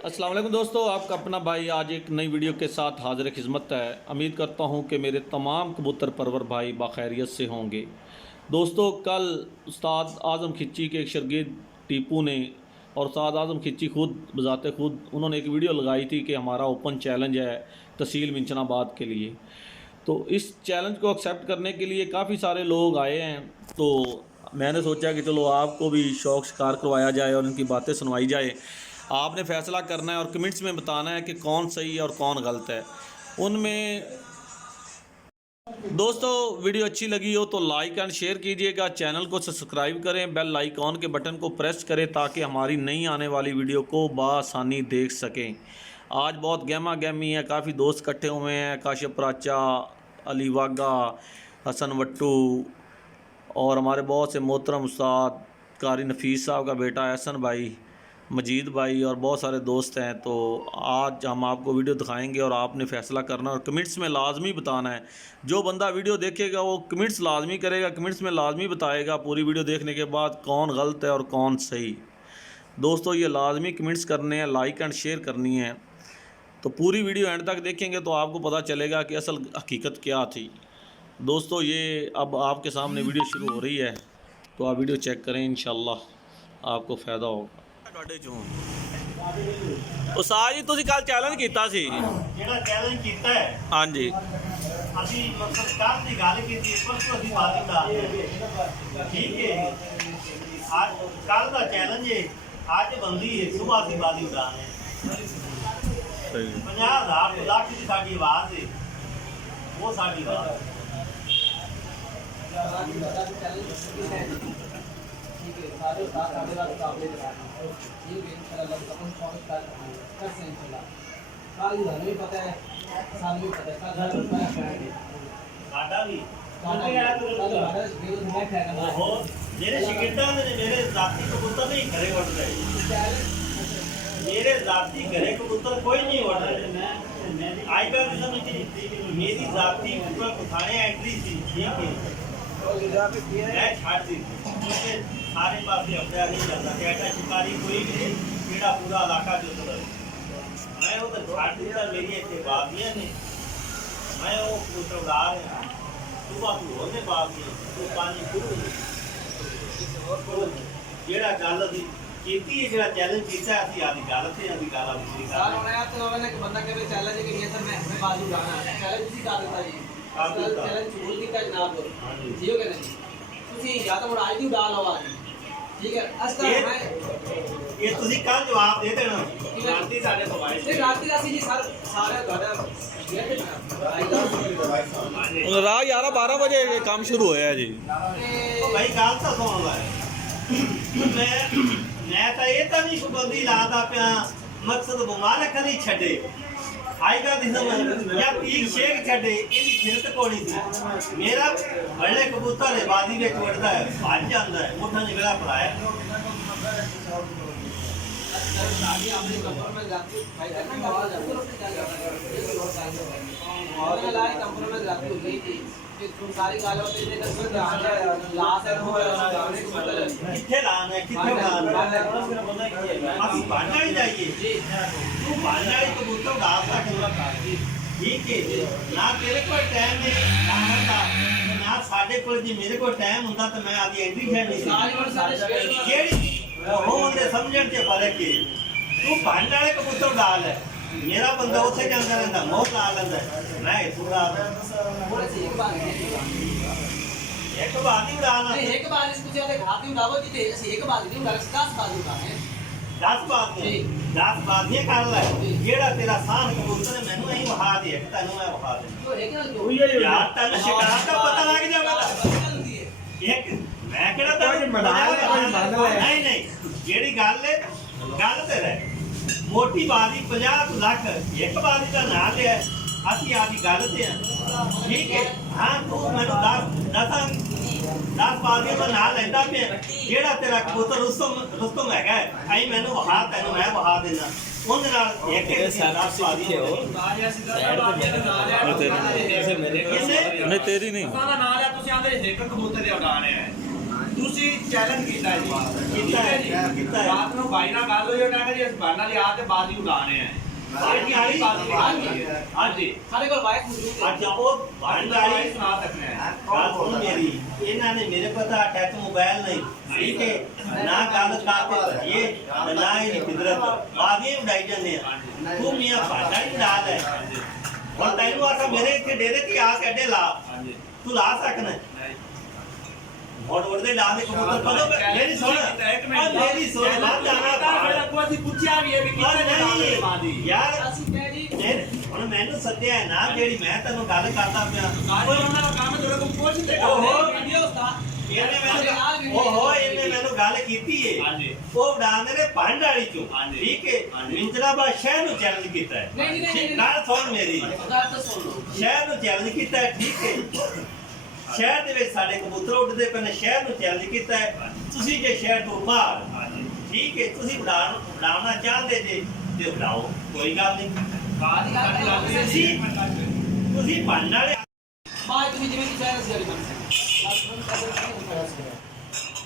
अस्सलाम वालेकुम दोस्तों, आपका अपना भाई आज एक नई वीडियो के साथ हाजिर खिदमत है। उम्मीद करता हूं कि मेरे तमाम कबूतर परवर भाई बाखैरियत से होंगे। दोस्तों, कल उस्ताद आज़म खिच्ची के एक शागिर्द टीपू ने और उस्ताद आज़म खिच्ची खुद बज़ाते खुद उन्होंने एक वीडियो लगाई थी कि हमारा ओपन चैलेंज है तहसील मिंचनाबाद के लिए। तो इस चैलेंज को एक्सेप्ट करने के लिए काफ़ी सारे लोग आए हैं। तो मैंने सोचा कि चलो आपको भी शौक़ शिकार करवाया जाए और उनकी बातें सुनवाई जाए। आपने फ़ैसला करना है और कमेंट्स में बताना है कि कौन सही है और कौन गलत है। उनमें दोस्तों वीडियो अच्छी लगी हो तो लाइक एंड शेयर कीजिएगा, चैनल को सब्सक्राइब करें, बेल आइकॉन के बटन को प्रेस करें ताकि हमारी नई आने वाली वीडियो को बआसानी देख सकें। आज बहुत गहमा गहमी है, काफ़ी दोस्त इकट्ठे हुए हैं। काशिफ प्राचा, अली वागा, हसन वट्टू और हमारे बहुत से मोहतरम उस्ताद कारी नफीस साहब का बेटा एहसन भाई, मजीद भाई और बहुत सारे दोस्त हैं। तो आज हम आपको वीडियो दिखाएंगे और आपने फ़ैसला करना और कमेंट्स में लाजमी बताना है। जो बंदा वीडियो देखेगा वो कमेंट्स लाजमी करेगा, कमेंट्स में लाजमी बताएगा पूरी वीडियो देखने के बाद कौन गलत है और कौन सही। दोस्तों, ये लाजमी कमेंट्स करने हैं, लाइक एंड शेयर करनी है। तो पूरी वीडियो एंड तक देखेंगे तो आपको पता चलेगा कि असल हकीकत क्या थी। दोस्तों, ये अब आपके सामने वीडियो शुरू हो रही है तो आप वीडियो चेक करें, इंशाल्लाह आपको फ़ायदा होगा। उस्ताद जी, ਤੁਸੀਂ ਕੱਲ ਚੈलेंज ਕੀਤਾ ਸੀ। ਜਿਹੜਾ ਚੈलेंज ਕੀਤਾ ਹੈ, ਹਾਂਜੀ, ਅਸੀਂ ਮਤਲਬ ਕੱਲ ਦੀ ਗੱਲ ਕੀਤੀ, ਪਰਸੋਂ ਦੀ ਬਾਤ ਕੀਤਾ। ਠੀਕ ਹੈ, ਅੱਜ ਕੱਲ ਦਾ ਚੈलेंज ਹੈ, ਅੱਜ ਬੰਦੀ ਹੈ, ਸਵੇਰ ਦੀ ਬਾਦੀ ਉਡਾਨ ਹੈ। ਸਹੀ 50,000 ਲੱਖ ਦੀ ਸਾਡੀ ਆਵਾਜ਼ ਹੈ, ਉਹ ਸਾਡੀ ਆਵਾਜ਼ ਹੈ। ठीक है, सारे साथ साढ़े रात मुकाबले कराने। ठीक है, इंशाल्लाह अपन कौन कर से इंशाल्लाह काल घर में पता है, साल में पता है, घर में पता है ਸਾਡਾ ਵੀ बहुत ਮੇਰੇ ਸ਼ਿਕਾਇਤਾਂ ਨੇ ਮੇਰੇ ਜ਼ਾਤੀ ਕਬੂਤਰ ਨਹੀਂ ਘਰੇ ਉੱਡ ਰਹੇ। ਮੇਰੇ ਜ਼ਾਤੀ ਘਰੇ ਕਬੂਤਰ ਕੋਈ ਨਹੀਂ ਉੱਡ ਰਿਹਾ। ਅੱਜ ਕੱਲ੍ਹ ਦੀ ਸਮਝ ਮੇਰੀ ਜ਼ਾਤੀ ਕਬੂਤਰ ਉਠਾਣੇ ਐਂਟਰੀ ਸੀ। ਠੀਕ ਹੈ, मैं छाड़ दी मुझे सारे पासे अपने नहीं जाता कहता शिकारी कोई भी नहीं, मेरा पूरा इलाका जो मैं वो तो छाड़ दिता। मेरी इतने बागियां ने मैं वो कबूतर उड़ा रहा सुबह तू होने बागी तो पानी शुरू जेड़ा गल दी ਕੀਤੀ ਜਿਹੜਾ ਚੈलेंज ਕੀਤਾ ਅਸੀਂ ਆਦੀ ਗੱਲ ਤੇ ਆਦੀ ਗੱਲ ਆਪਣੀ साल होना है तो मैंने एक बंदा के चैलेंज कि ये सर मैं हमें बाजू उड़ाना है। चैलेंज इसी का देता जी चैलेंज छोड़ दिया जनाब को। ठीक है नहीं ਤੁਸੀਂ या तो उड़ा दी उड़ा लो आज। ठीक है, अस्तर मैं ਇਹ ਤੁਸੀਂ ਕੱਲ ਜਵਾਬ ਦੇ ਦੇਣਾ। ਰਾਤੀ ਸਾਡੇ मोबाइल से रात रात जी सर सारे ਤੁਹਾਡਾ ਰਾਤ 11-12 ਵਜੇ ਇਹ ਕੰਮ ਸ਼ੁਰੂ ਹੋਇਆ ਜੀ। ਉਹ ਭਾਈ ਗੱਲ ਤਾਂ ਸੁਣ ਲੈ। ਮੈਂ ਤਾਂ ਇਹ ਤਾਂ ਨਹੀਂ ਸ਼ੁਗੰਦੀ ਲਾਦਾ ਪਿਆ ਮਕਸਦ ਮੁਬਾਰਕ ਨਹੀਂ ਛੱਡੇ। ਅੱਜ ਕੱਲ੍ਹ ਦੀ ਸਮਝ ਜਾਂ ਪੀਕ ਸ਼ੇਖ ਛੱਡੇ ਇਹਦੀ ਫਿਰਤ ਕੋਣੀ ਸੀ। ਮੇਰਾ ਬੜੇ ਕਬੂਤਰ ਹੈ ਬਾਦੀ ਵਿੱਚ ਉੱਡਦਾ ਹੈ, ਭੱਜ ਜਾਂਦਾ ਹੈ, ਮੁੱਠਾ ਨਿਕਲਾ ਪਰਾਇਆ। आगे हमने कंप्रोमाइज जाती भाई करना आवाज आती है क्या करना और लाइक कंप्रोमाइज जाती हो गई थी कि तुम सारी गालों पे दे कर फिर लास्ट है हो गाने को मतलब किथे लाना है किथे लाना है ਅਸੀਂ ਬਾਣਾ ਹੀ ਜਾਈਏ ਜੀ। ਤੂੰ ਬਾਣਾ ਹੀ ਕਬੂਤਰ ਉਡਾ ਸਕਦਾ। ਠੀਕ ਹੈ ਨਾ ਤੇਰੇ ਕੋਲ ਟਾਈਮ ਨਹੀਂ ਲਾਉਣ ਦਾ ਨਾ ਸਾਡੇ ਕੋਲ। ਜੇ ਮੇਰੇ ਕੋਲ ਟਾਈਮ ਹੁੰਦਾ ਤਾਂ ਮੈਂ ਆਦੀ ਐਂਟਰੀ ਛੱਡਣੀ ਸੀ। सारी और सारे स्पेशल ਕਿਹੜੀ ਉਹ ਦੇ ਸਮਝਣ ਤੇ ਫਰਕ ਹੈ। ਤੂੰ ਬਾਣ ਵਾਲੇ ਕਬੂਤਰ ਉਡਾ ਲੈ, ਮੇਰਾ ਬੰਦਾ ਉੱਥੇ ਜਾਂਦਾ ਰਹਿੰਦਾ ਮੋਹ ਲਾ ਲੈਂਦਾ, ਮੈਂ ਇੱਥੋਂ ਉਡਾ पूरा से एक बार ਇੱਕ ਬਾਤ ਹੀ ਉਡਾਣਾ। नहीं एक बार इसको जो घाटी उड़ावो जी ऐसे एक बार नहीं उड़ा 10 बार उड़ाने 10 ਬਾਤੀਆਂ ਕਰ ਲੈ। ਜਿਹੜਾ ਤੇਰਾ ਸਾਨ ਕਬੂਤਰ ਹੈ ਮੈਨੂੰ ਨਹੀਂ ਵਹਾ ਦੇ, ਤੈਨੂੰ ਮੈਂ ਵਹਾ ਦੇ। तो एक ना ਯਾਰ ਤੈਨੂੰ ਸ਼ਿਕਾਰ ਦਾ ਪਤਾ ਲੱਗ ਜਾਵੇਗਾ। ਇੱਕ ਮੈਂ ਕਿਹੜਾ ਤੈਨੂੰ ਨਹੀਂ ਨਹੀਂ ਜਿਹੜੀ ਗੱਲ ਹੈ ਗੱਲ ਤੇ ਰਹਿ। ਮੋਟੀ ਬਾਦੀ 50 ਲੱਖ ਇੱਕ ਬਾਦੀ ਦਾ ਨਾਂ ਲਿਆ, ਅਸੀਂ ਆਦੀ ਗੱਲ ਤੇ ਆ। ਠੀਕ ਹੈ, ਹਾਂ ਤੂੰ ਮੈਨੂੰ 10 ਬਾਦੀਆਂ ਦਾ ਨਾਂ ਲੈਂਦਾ ਪਿਆ। ਜਿਹੜਾ ਤੇਰਾ ਕਬੂਤਰ ਰੁਸਤਮ ਹੈਗਾ ਆਈ ਮੈਨੂੰ ਵਹਾ, ਤੈਨੂੰ ਮੈਂ ਵਹਾ ਦੇਣਾ। ਉਹਦੇ ਨਾਲ ਇੱਕ 10 ਬਾਦੀਆਂ ਨਹੀਂ ਤੇਰੀ ਨਹੀਂ ਸਾਰਾ ਨਾਲ ਆ ਤੁਸੀਂ ਆਂਦੇ ਇੱਕ ਕਬੂਤਰ ਦੇ ਉਡਾਣੇ ਆ ਤੁਸੀਂ ਚੈਲੰਜ ਕੀਤਾ ਜੀ ਕੀਤਾ ਹੈ, ਜੀ ਕੀਤਾ ਹੈ। ਰਾਤ ਨੂੰ ਭਾਈ ਨਾਲ ਗੱਲ ਹੋਈ ਉਹਨਾਂ ਕਹਿੰਦੇ ਅਸੀਂ ਬਾਣਾ ਲਿਆ ਤੇ ਬਾਜ਼ੀ ਉਡਾਣੇ ਆ ਬਾਜ਼ੀ ਵਾਲੀ? ਹਾਂਜੀ ਸਾਡੇ ਕੋਲ ਵਾਇਸ ਮੌਜੂਦ ਹੈ ਅੱਛਾ ਉਹ ਬਾਣੀ ਭਾਂਡਾਲੀ ਸੁਣਾ ਸਕਨੇ ਆ ਗੱਲ ਸੁਣ ਮੇਰੀ, ਇਹਨਾਂ ਨੇ ਮੇਰੇ ਪਤਾ ਟੱਚ ਮੋਬਾਈਲ ਨਹੀਂ, ਠੀਕ ਹੈ ਨਾ ਗੱਲ ਕਰਦੇ ਇਹ ਨਾ ਇਹ ਫਿਦਰਤ ਬਾਦੀ ਉਡਾਈ ਜਾਂਦੇ ਆ। ਤੂੰ ਮੀਆਂ ਭਾਂਡਾ ਹੀ ਉਡਾ ਲੈ, ਹੁਣ ਤੈਨੂੰ ਆਖਾ ਮੇਰੇ ਇੱਥੇ ਡੇਰੇ ਤੇ ਆ ਕੇ ਅੱਡੇ ਲਾ, ਹਾਂਜੀ ਤੂੰ ਲਾ ਸਕਣਾ ਹੁਣ ਉੜਦੇ ਲਾ ਦੇ ਕਬੂਤਰ ਕਦੋਂ ਮੇਰੀ ਸੁਣ ਮੇਰੀ ਸੁਣ ਬਾਤ ਜਾਣਾ ਫਿਰ ਅੱਗੋਂ ਅਸੀਂ ਪੁੱਛਿਆ ਵੀ ਹੈ ਵੀ ਕਿੱਥੇ ਜਾਣਾ ਬਾਦੀ ਯਾਰ ਅਸੀਂ ਕਹਿ ਜੀ ਹੁਣ ਮੈਨੂੰ ਸੱਦਿਆ ਹੈ ਨਾ, ਜਿਹੜੀ ਮੈਂ ਤੈਨੂੰ ਗੱਲ ਕਰਦਾ ਪਿਆ ਕੋਈ ਉਹਨਾਂ ਦਾ ਕੰਮ ਜਿਹੜਾ ਕੋਈ ਪੁੱਛਦੇ ਵੀਡੀਓ ਦਾ ਇਹਨੇ ਮੈਨੂੰ ਗੱਲ ਕੀਤੀ ਏ। ਹਾਂਜੀ ਉਹ ਉਡਾਉਂਦੇ ਨੇ ਪੰਡ ਵਾਲੀ ਚੋਂ, ਹਾਂਜੀ। ਠੀਕ ਹੈ ਮਿੰਜਰਾਬਾਦ ਸ਼ਹਿਰ ਨੂੰ ਚੈਲੰਜ ਕੀਤਾ ਹੈ। ਨਹੀਂ। ਗੱਲ ਸੁਣ ਮੇਰੀ, ਗੱਲ ਤਾਂ ਸੁਣ ਲਓ ਸ਼ਹਿਰ ਨੂੰ ਚੈਲੰਜ ਕੀਤਾ ਹੈ, ਠੀਕ ਹੈ ਸ਼ਹਿਰ ਦੇ ਵਿੱਚ ਸਾਡੇ ਕਬੂਤਰ ਉੱਡਦੇ ਪਏ ਨੇ, ਸ਼ਹਿਰ ਨੂੰ ਚੈਲੰਜ ਕੀਤਾ ਹੈ। ਤੁਸੀਂ ਜੇ ਸ਼ਹਿਰ ਤੋਂ ਬਾਹਰ, ਠੀਕ ਹੈ ਤੁਸੀਂ ਉਡਾਉਣਾ ਚਾਹੁੰਦੇ ਜੇ ਤੇ ਉਡਾਓ, ਕੋਈ ਗੱਲ ਨਹੀਂ। ਬਾਦੀ ਗੱਲ ਤੁਸੀਂ ਪੰਡ ਵਾਲੇ ਬਾਅਦ ਵਿੱਚ ਜਿਵੇਂ ਕਿ ਚਾਹ ਸੀ ਵਾਲੀ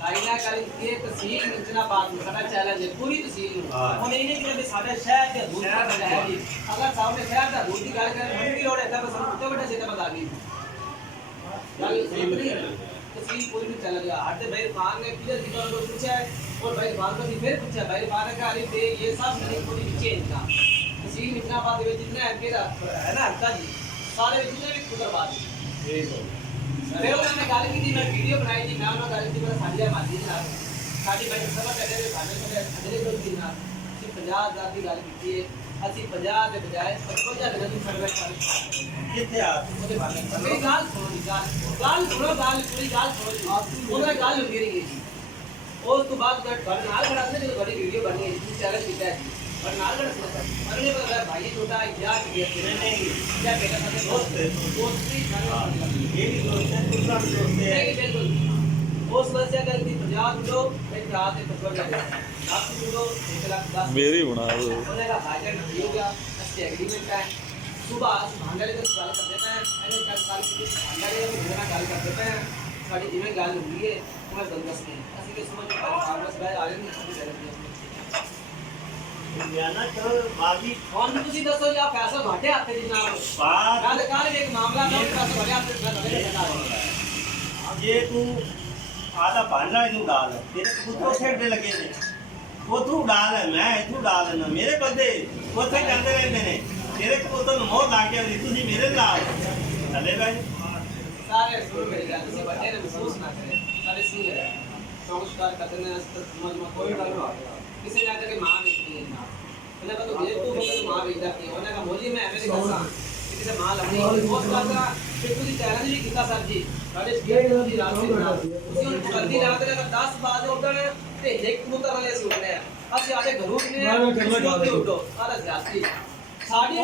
ਕਾਇਨਾ ਕਰੀ ਇਹ ਤਹਿਸੀਲ ਮਿੰਜਨਾਬਾਦ ਨੂੰ ਸਾਡਾ ਚੈਲੰਜ ਹੈ ਪੂਰੀ ਤਹਿਸੀਲ ਨੂੰ। ਹੁਣ ਇਹ ਨਹੀਂ ਕਿ ਸਾਡੇ ਸ਼ਹਿਰ ਦੇ ਦੂਰ ਦਾ ਹੈ ਜੀ, ਅਗਰ ਸਾਹਮਣੇ ਸ਼ਹਿਰ ਦਾ ਦੂਰ ਦੀ ਗੱਲ ਕਰੇ ਮੈਨੂੰ ਕੀ ਲੋੜ ਹੈ ਤਾਂ ਬਸ ਉੱਤੇ ਵੱਡਾ ਸਿੱਧਾ ਬਤਾ ਗਈ ਗੱਲ ਸਹੀ ਨਹੀਂ ਹੈ। तस्वीर पूरी में चला गया हट भाई खान ने फिर दीवार को पूछा है और भाई खान को फिर पूछा भाई खान ने कहा अरे दे ये सब नहीं पूरी नीचे इनका तस्वीर इतना बात है जितने एमपी है ना हक्का जी सारे जितने भी खुदरबाद फिर उन्होंने गल की मैं वीडियो बनाई थी मैं उन्होंने गल की मेरा साझा मारती थी साड़ी बड़ी सभा करने में खाने में अगले लोग थी ना कि 50,000 की गल की है ਅਸੀਂ 50 ਦੇ ਬਜਾਏ 55 ਦੇ ਵਿੱਚ ਸਰਵੇ ਕਰ ਕਿੱਥੇ ਆ ਉਹਦੇ ਬਾਰੇ ਮੇਰੀ ਗੱਲ ਸੁਣੋ ਜੀ ਗੱਲ ਸੁਣੋ ਗੱਲ ਪੂਰੀ ਗੱਲ ਸੁਣੋ ਜੀ ਉਹਦਾ ਗੱਲ ਹੁੰਦੀ ਰਹੀ ਹੈ ਜੀ ਉਸ ਤੋਂ ਬਾਅਦ ਤੁਹਾਡੇ ਨਾਲ ਖੜਾ ਸੀ ਜਦੋਂ ਬੜੀ ਵੀਡੀਓ ਬਣੀ ਹੈ ਜੀ ਚੈਲੰਜ ਕੀਤਾ ਹੈ ਜੀ ਪਰ ਨਾਲ ਖੜਾ ਸੀ ਅਗਲੇ ਬੰਦਾ ਭਾਈ ਛੋਟਾ ਯਾਰ ਕੀ ਨਹੀਂ ਜਾਂ ਬੇਟਾ ਸਾਡੇ ਦੋਸਤ ਵੀ ਇਹ ਵੀ ਦੋਸਤ ਹੈ ਤੁਸਾਂ ਵੀ ਦੋਸਤ ਹੈ ਨਹੀਂ ਬਿਲਕੁਲ ਉਸ ਵਜ੍ਹਾ ਕਰਕੇ 50 ਕਿਲੋ ਇੱਕ ਰਾਤ ਦੇ 55 10 किलो 1,10,000 मेरी बना दो ਉਹਨੇ ਦਾ ਹਾਜ਼ਰ ਨਹੀਂ ਹੋ ਗਿਆ ਅਸੀਂ ਐਗਰੀਮੈਂਟ ਹੈ ਸੁਬਾਹ ਭਾਂਡਾਲੇ ਦੀ ਗੱਲ ਕਰਦੇ ਪਏ ਇਹਨੇ ਕੱਲ ਕੀ ਭਾਂਡਾਲੇ ਦੀ ਮੇਰੇ ਨਾਲ ਗੱਲ ਕਰਦੇ ਪਏ ਸਾਡੀ ਜਿਵੇਂ ਗੱਲ ਹੋਈ ਹੈ ਉਹ ਮੈਂ ਤੁਹਾਨੂੰ ਦੱਸਣੀ ਅਸੀਂ ਕਿ ਸਮਝ ਕਾਂਗਰਸ ਬਾਈ ਆ ਰਹੇ ਨਹੀਂ ਅਸੀਂ ਕਰਦੇ ਬਿਆਨਾ ਕਰ ਬਾਗੀ ਹੁਣ ਤੁਸੀਂ ਦੱਸੋ ਜੀ ਆ ਪੈਸਾ ਘਾਟੇ ਹੱਥੇ ਜੀ ਨਾਲ ਬਾਤ ਕੱਲ ਇੱਕ ਮਾਮਲਾ ਤਾਂ ਪੈਸਾ ਘਾਟੇ ਹੱਥੇ ਨਾਲ ਜੇ ਤੂੰ ਆਦਾ ਭਾਂਡਾ ਨੂੰ ਡਾਲ ਤੇਰੇ ਕਬੂਤਰ ਖੇਡਦੇ ਲੱਗੇ ਨੇ ਉਹ ਤੂੰ ਡਾਲ ਹੈ ਮੈਂ ਇਥੋਂ ਡਾਲ ਲੈਣਾ ਮੇਰੇ ਬੰਦੇ ਉੱਥੇ ਜਾਂਦੇ ਰਹਿੰਦੇ ਨੇ ਤੇਰੇ ਕਬੂਤਰ ਨੂੰ ਮੋਹ ਲੱਗ ਗਿਆ ਵੀ ਤੁਸੀਂ ਮੇਰੇ ਨਾਲ ਥੱਲੇ ਬੈ ਸਾਰੇ ਸੁਣ ਮੇਰੀ ਗੱਲ ਤੁਸੀਂ ਵੱਡੇ ਨੇ ਮਹਿਸੂਸ ਨਾ ਕਰੇ ਸਾਡੇ ਸੀ ਹੈ ਸੰਸਕਾਰ ਕਰਦੇ ਨੇ ਅਸਤ ਸਮਝ ਮਾ ਕੋਈ ਗੱਲ ਨਹੀਂ ਕਿਸੇ ਨੇ ਕੇ ਮਾਂ ਵੇਚਦੀ ਹੈ ਉਹਨੇ ਕਹਾ ਤੂੰ ਬੇਵਕੂਫ ਹੋ ਕੇ ਮਾਂ ਵੇਚਦਾ ਕਿ ਉਹਨੇ ਕਹਾ ਮੋਲੀ ਮੈਂ ਐਵੇਂ ਨਹੀਂ ਕਰਦਾ ਕਿਸੇ ਮਾਂ ਲੰਮੀ ਬਹੁਤ ਕਰਦਾ ਫਿਰ ਤੁਸੀਂ ਚੈਲੰਜ ਵੀ ਕੀਤਾ ਸਰ ਜੀ ਸਾਡੇ ਸਟੇਟ ਦੀ ਰਾਤ ਦੇ ਨਾਲ ਤੁਸੀਂ ਹੁਣ ਜਲਦੀ ਰਾਤ ਦੇ 10 ਵਜੇ ਉੱਠਣ ਤੇ ਇੱਕ ਕਬੂਤਰ ਵਾਲੇ ਅਸੀਂ ਉੱਠਦੇ ਆ ਅਸੀਂ ਆਦੇ ਘਰੋਂ ਨੇ ਉੱਠੋ ਆਲਾ ਜਾਤੀ ਸਾਡੀ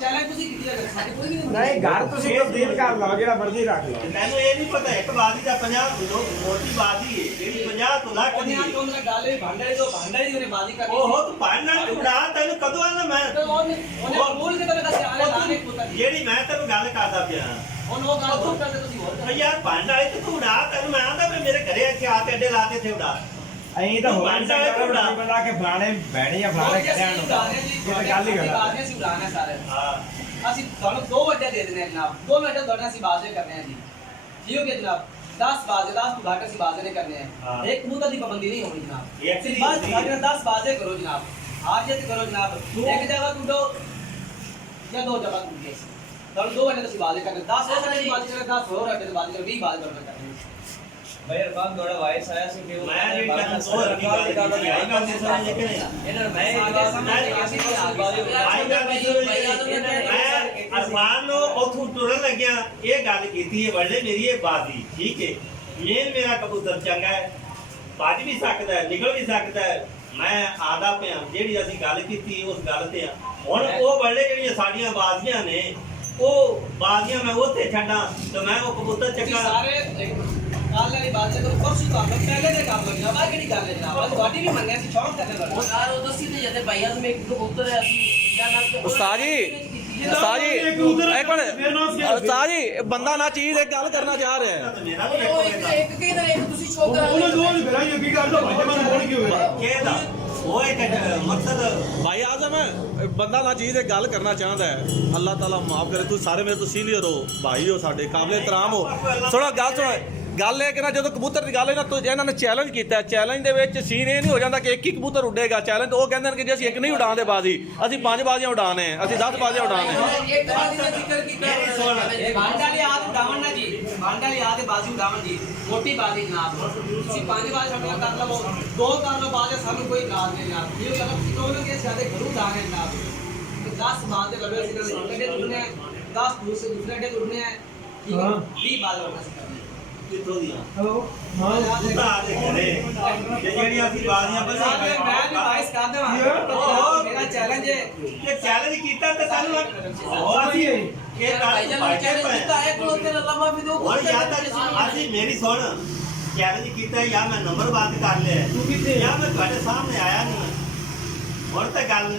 ਚੈਲੰਜ ਤੁਸੀਂ ਕੀਤੀ ਹੈ ਸਾਡੀ ਕੋਈ ਨਹੀਂ ਘਰ ਤੁਸੀਂ ਤਬਦੀਲ ਕਰ ਲਓ ਜਿਹੜਾ ਮਰਜ਼ੀ ਰੱਖ ਲਓ ਮੈਨੂੰ ਇਹ ਨਹੀਂ ਪਤਾ ਇੱਕ ਬਾਦੀ ਦਾ 50 ਲੋਕ ਮੋਟੀ ਬਾਦੀ ਹੈ ਜਿਹੜੀ 50 ਤੋਂ ਲੱਖ ਦੀ ਉਹਨੇ ਤੋਂ ਗੱਲ ਵੀ ਭਾਂਡੇ ਤੋਂ ਭਾਂਡਾ ਹੀ ਉਹਨੇ ਬਾਜ਼ੀ ਕਰਨੀ ਉਹ ਤੂੰ ਭਾਂਡਾ ਨਾਲ ਉਡਾ ਤੈਨੂੰ ਕਦੋਂ ਆਣਾ ਮੈਂ ਉਹਨੇ ਬੋਲ ਕੇ ਤੈਨੂੰ ਦੱਸਿਆ ਆਲੇ ਲਾਣੇ ਪੁੱਤਰ ਜਿਹੜੀ ਮੈਂ ਤੈਨੂੰ ਗੱਲ ਕਰਦਾ ਪਿਆ ਹੁਣ ਉਹ ਗੱਲ ਹੋਰ ਕਰਦੇ ਤੁਸੀਂ ਹੋਰ ਭਈ ਯਾਰ ਭਾਂਡਾ ਵਾਲੀ ਤੂੰ ਉਡਾ ਤੈਨੂੰ ਮੈਂ ਆਂਦਾ ਵੀ ਮੇਰੇ ਘਰੇ ਇੱਥੇ ਆ ਕੇ ਅੱਡੇ ਲਾ ਕੇ ਇੱਥੇ ਉਡਾ ਐਂ ਤਾਂ ਹੋ ਨਹੀਂ ਸਕਦਾ ਬੰਦਾ ਕਿ ਫਲਾਣੇ ਬਹਿਣੇ ਜਾਂ ਫਲਾਣੇ ਕਰਿਆ ਨੂੰ ਇਹ ਤਾਂ ਗੱਲ ਹੀ ਗਲਤ ਅਸੀਂ ਉਡਾਣੇ ਸਾਰੇ ਹਾਂ ਅਸੀਂ ਤੁਹਾਨੂੰ 2 ਵੱਡੇ ਦੇ ਦੇਣੇ ਜਨਾਬ 2 ਮਿੰਟ ਤੁਹਾਡੇ ਅਸੀਂ ਬਾਜ਼ੇ ਕਰਨੇ ਆ ਜੀ ਠੀਕ ਹੋ ਗਿਆ ਜਨਾਬ 10 ਬਾਜ਼ੇ 10 ਤੋਂ ਘੱਟ ਅਸੀਂ ਬਾਜ਼ੇ ਨਹੀਂ ਕਰਨੇ ਆ ਇੱਕ ਮੁੱਦਾ ਦੀ ਪਾਬੰਦੀ ਨਹੀਂ ਹੋਣੀ ਜਨਾਬ ਇੱਕ ਦੀ ਬਸ ਸਾਡੇ 10 ਬਾਜ਼ੇ ਕਰੋ ਜਨਾਬ ਆਜ ਜੇ ਕਰੋ ਜਨਾਬ ਇੱਕ ਜਗ੍ਹਾ ਟੁੱਟੋ ਜਾਂ 2 ਜਗ੍ਹਾ ਟੁੱਟੇ ਤੁਹਾਨੂੰ 2 ਘੰਟੇ ਅਸੀਂ ਬਾਜ਼ੇ ਕਰਨੇ 10 ਹੋਰ ਘੰਟੇ ਬਾਜ਼ੇ ਕਰਨੇ 10 ਹੋਰ ਘੰਟੇ ਬਾਜ਼ੇ ਕਰਨੇ 20 ਬਾਜ਼ੇ ਕਰਨੇ भाई अरबान थोड़ा वॉइस आया से कि मैं ਜਿਹੜੀ ਤੈਨੂੰ ਹੋਰ ਕੀ ਗੱਲ ਕੀਤੀ ਆਈ ਗੱਲ ਨਹੀਂ ਸਮਝ ਕਿ ਨਹੀਂ इन्होंने मैं एक बात समझ गया कि ਆਈ ਗੱਲ ਨਹੀਂ ਮੈਂ ਅਰਮਾਨ ਨੂੰ ਉਥੋਂ ਟੁਰਨ ਲੱਗਿਆ ਇਹ ਗੱਲ ਕੀਤੀ ਹੈ ਵੱਡੇ ਮੇਰੀ ਇਹ ਬਾਦੀ ਠੀਕ ਹੈ ਮੇਰਾ ਕਬੂਤਰ ਚੰਗਾ ਹੈ ਭੱਜ ਵੀ ਸਕਦਾ ਹੈ ਨਿਕਲ ਵੀ ਸਕਦਾ ਹੈ ਮੈਂ ਆਦਾ ਪਿਆ ਜਿਹੜੀ ਅਸੀਂ ਗੱਲ ਕੀਤੀ ਉਸ ਗੱਲ ਤੇ ਆ ਹੁਣ ਉਹ ਵੱਡੇ ਜਿਹੜੀਆਂ ਸਾਡੀਆਂ ਬਾਜ਼ੀਆਂ ਨੇ ਉਹ ਬਾਜ਼ੀਆਂ ਮੈਂ ਉੱਥੇ ਛੱਡਾਂ ਤੇ ਮੈਂ ਉਹ ਕਬੂਤਰ ਚੱਕਾ ਸਾਰੇ ਕੱਲ ਵਾਲੀ ਬਾਤ ਕਰੋ ਪਰਸੋਂ ਤੋਂ ਪਹਿਲੇ ਦੇ ਕੰਮ ਲੱਗਿਆ ਵਾ ਕਿਹੜੀ ਗੱਲ ਹੈ ਜਨਾਬ ਤੁਹਾਡੀ ਵੀ ਮੰਨਿਆ ਸੀ ਸ਼ੌਂਕ ਕਰਨੇ ਵਾਲਾ ਉਹ ਦੱਸੀ ਤੇ ਜਦੇ ਭਾਈਆਂ ਨੂੰ ਇੱਕ ਕਬੂਤਰ ਹੈ ਅਸੀਂ ਜਾਂ ਨਾਲ ਉਸਤਾਦ ਜੀ ਉਸਤਾਦ ਜੀ ਇੱਕ ਮਿੰਟ ਉਸਤਾਦ ਜੀ ਬੰਦਾ ਨਾ ਚੀਜ਼ ਇੱਕ ਗੱਲ ਕਰਨਾ ਚਾਹ ਰਿਹਾ ਹੈ। ਮੇਰਾ ਵੀ ਉਹ ਦੇਖੋ ਇੱਕ ਕੀ ਨਾ ਇੱਕ ਤੁਸੀਂ ਸ਼ੋਅ ਕਰਾ ਕਿਹਦਾ ਉਹ ਇੱਕ ਮਕਸਦ भाई आजम बंदा ना चीज एक गल करना चाहता है अल्लाह ताला माफ करे तू सारे मेरे तो सीनियर हो भाई हो साडे काबिल एहतराम हो थोड़ा गल सुन गल है कि ना जो कबूतर की गल है ना तो इन्होंने चैलेंज किया चैलेंज के सीन ये नहीं हो जाता कि एक ही कबूतर उड़ेगा चैलेंज तो वो कहते हैं कि जी एक नहीं उड़ाते बाजी असं 5 बाजियां उड़ाने असं 10 बाजियां उड़ाने एक बात का जिक्र ਕੀਤਾ ਬਾਂਡਾ ਲਈ ਆਦ ਉਡਾਵਣ ਨਾ ਜੀ ਬਾਂਡਾ ਲਈ ਆਦ ਬਾਜ਼ੀ ਉਡਾਵਣ ਜੀ ਮੋਟੀ ਬਾਜ਼ੀ ਜਨਾਬ ਤੁਸੀਂ 5 ਬਾਜ ਛੱਡਣਾ ਕਰ ਲਵੋ 2 ਕਰ ਲਓ ਬਾਜ ਸਾਨੂੰ ਕੋਈ ਇਤਰਾਜ਼ ਨਹੀਂ ਜਨਾਬ ਇਹ ਗੱਲ ਤੁਸੀਂ ਕਹੋਗੇ ਕਿ ਸਾਡੇ ਘਰੋਂ ਉਡਾਣੇ ਜਨਾਬ 10 ਬਾਜ ਦੇ ਲਵੇ ਅਸੀਂ ਕੱਢੇ ਉਡਨੇ 10 ਦੂਸਰੇ ਡੇ ਉਡਨੇ ਠੀਕ ਹੈ 20 ਬਾਜ ਉਡਨੇ ਕਿੱਥੋਂ ਦੀਆਂ ਉਹਦਾ ਆ ਦੇ ਘਰੇ ਤੇ ਜਿਹੜੀਆਂ ਅਸੀਂ ਬਾਜ਼ੀਆਂ ਮੈਂ ਵੀ ਬੰਦੀਆਂ ਵਾਇਸ ਕਰ ਦੇਵਾਂ ਮੇਰਾ ਚੈਲੰਜ ਹੈ ਇਹ ਚੈਲੰਜ ਕੀਤਾ ਤੇ ਸਾਨੂੰ ਹੋਰ ਅਸੀਂ ਇਹ ਭਾਈ ਜਾਨ ਨੂੰ ਚੈਲੰਜ ਕੀਤਾ ਹੈ ਕੋਲ ਤੇ ਅੱਲਾਹ ਵੀ ਦੋ ਹੋਰ ਯਾਦ ਤੱਕ ਅਸੀਂ ਮੇਰੀ ਸੁਣ ਚੈਲੰਜ ਕੀਤਾ ਜਾਂ ਮੈਂ ਨੰਬਰ ਬਾਤ ਕਰ ਲਿਆ ਤੂੰ ਕਿੱਥੇ ਜਾਂ ਮੈਂ ਤੁਹਾਡੇ ਸਾਹਮਣੇ ਆਇਆ ਨਹੀਂ ਹੁਣ ਤਾਂ ਗੱਲ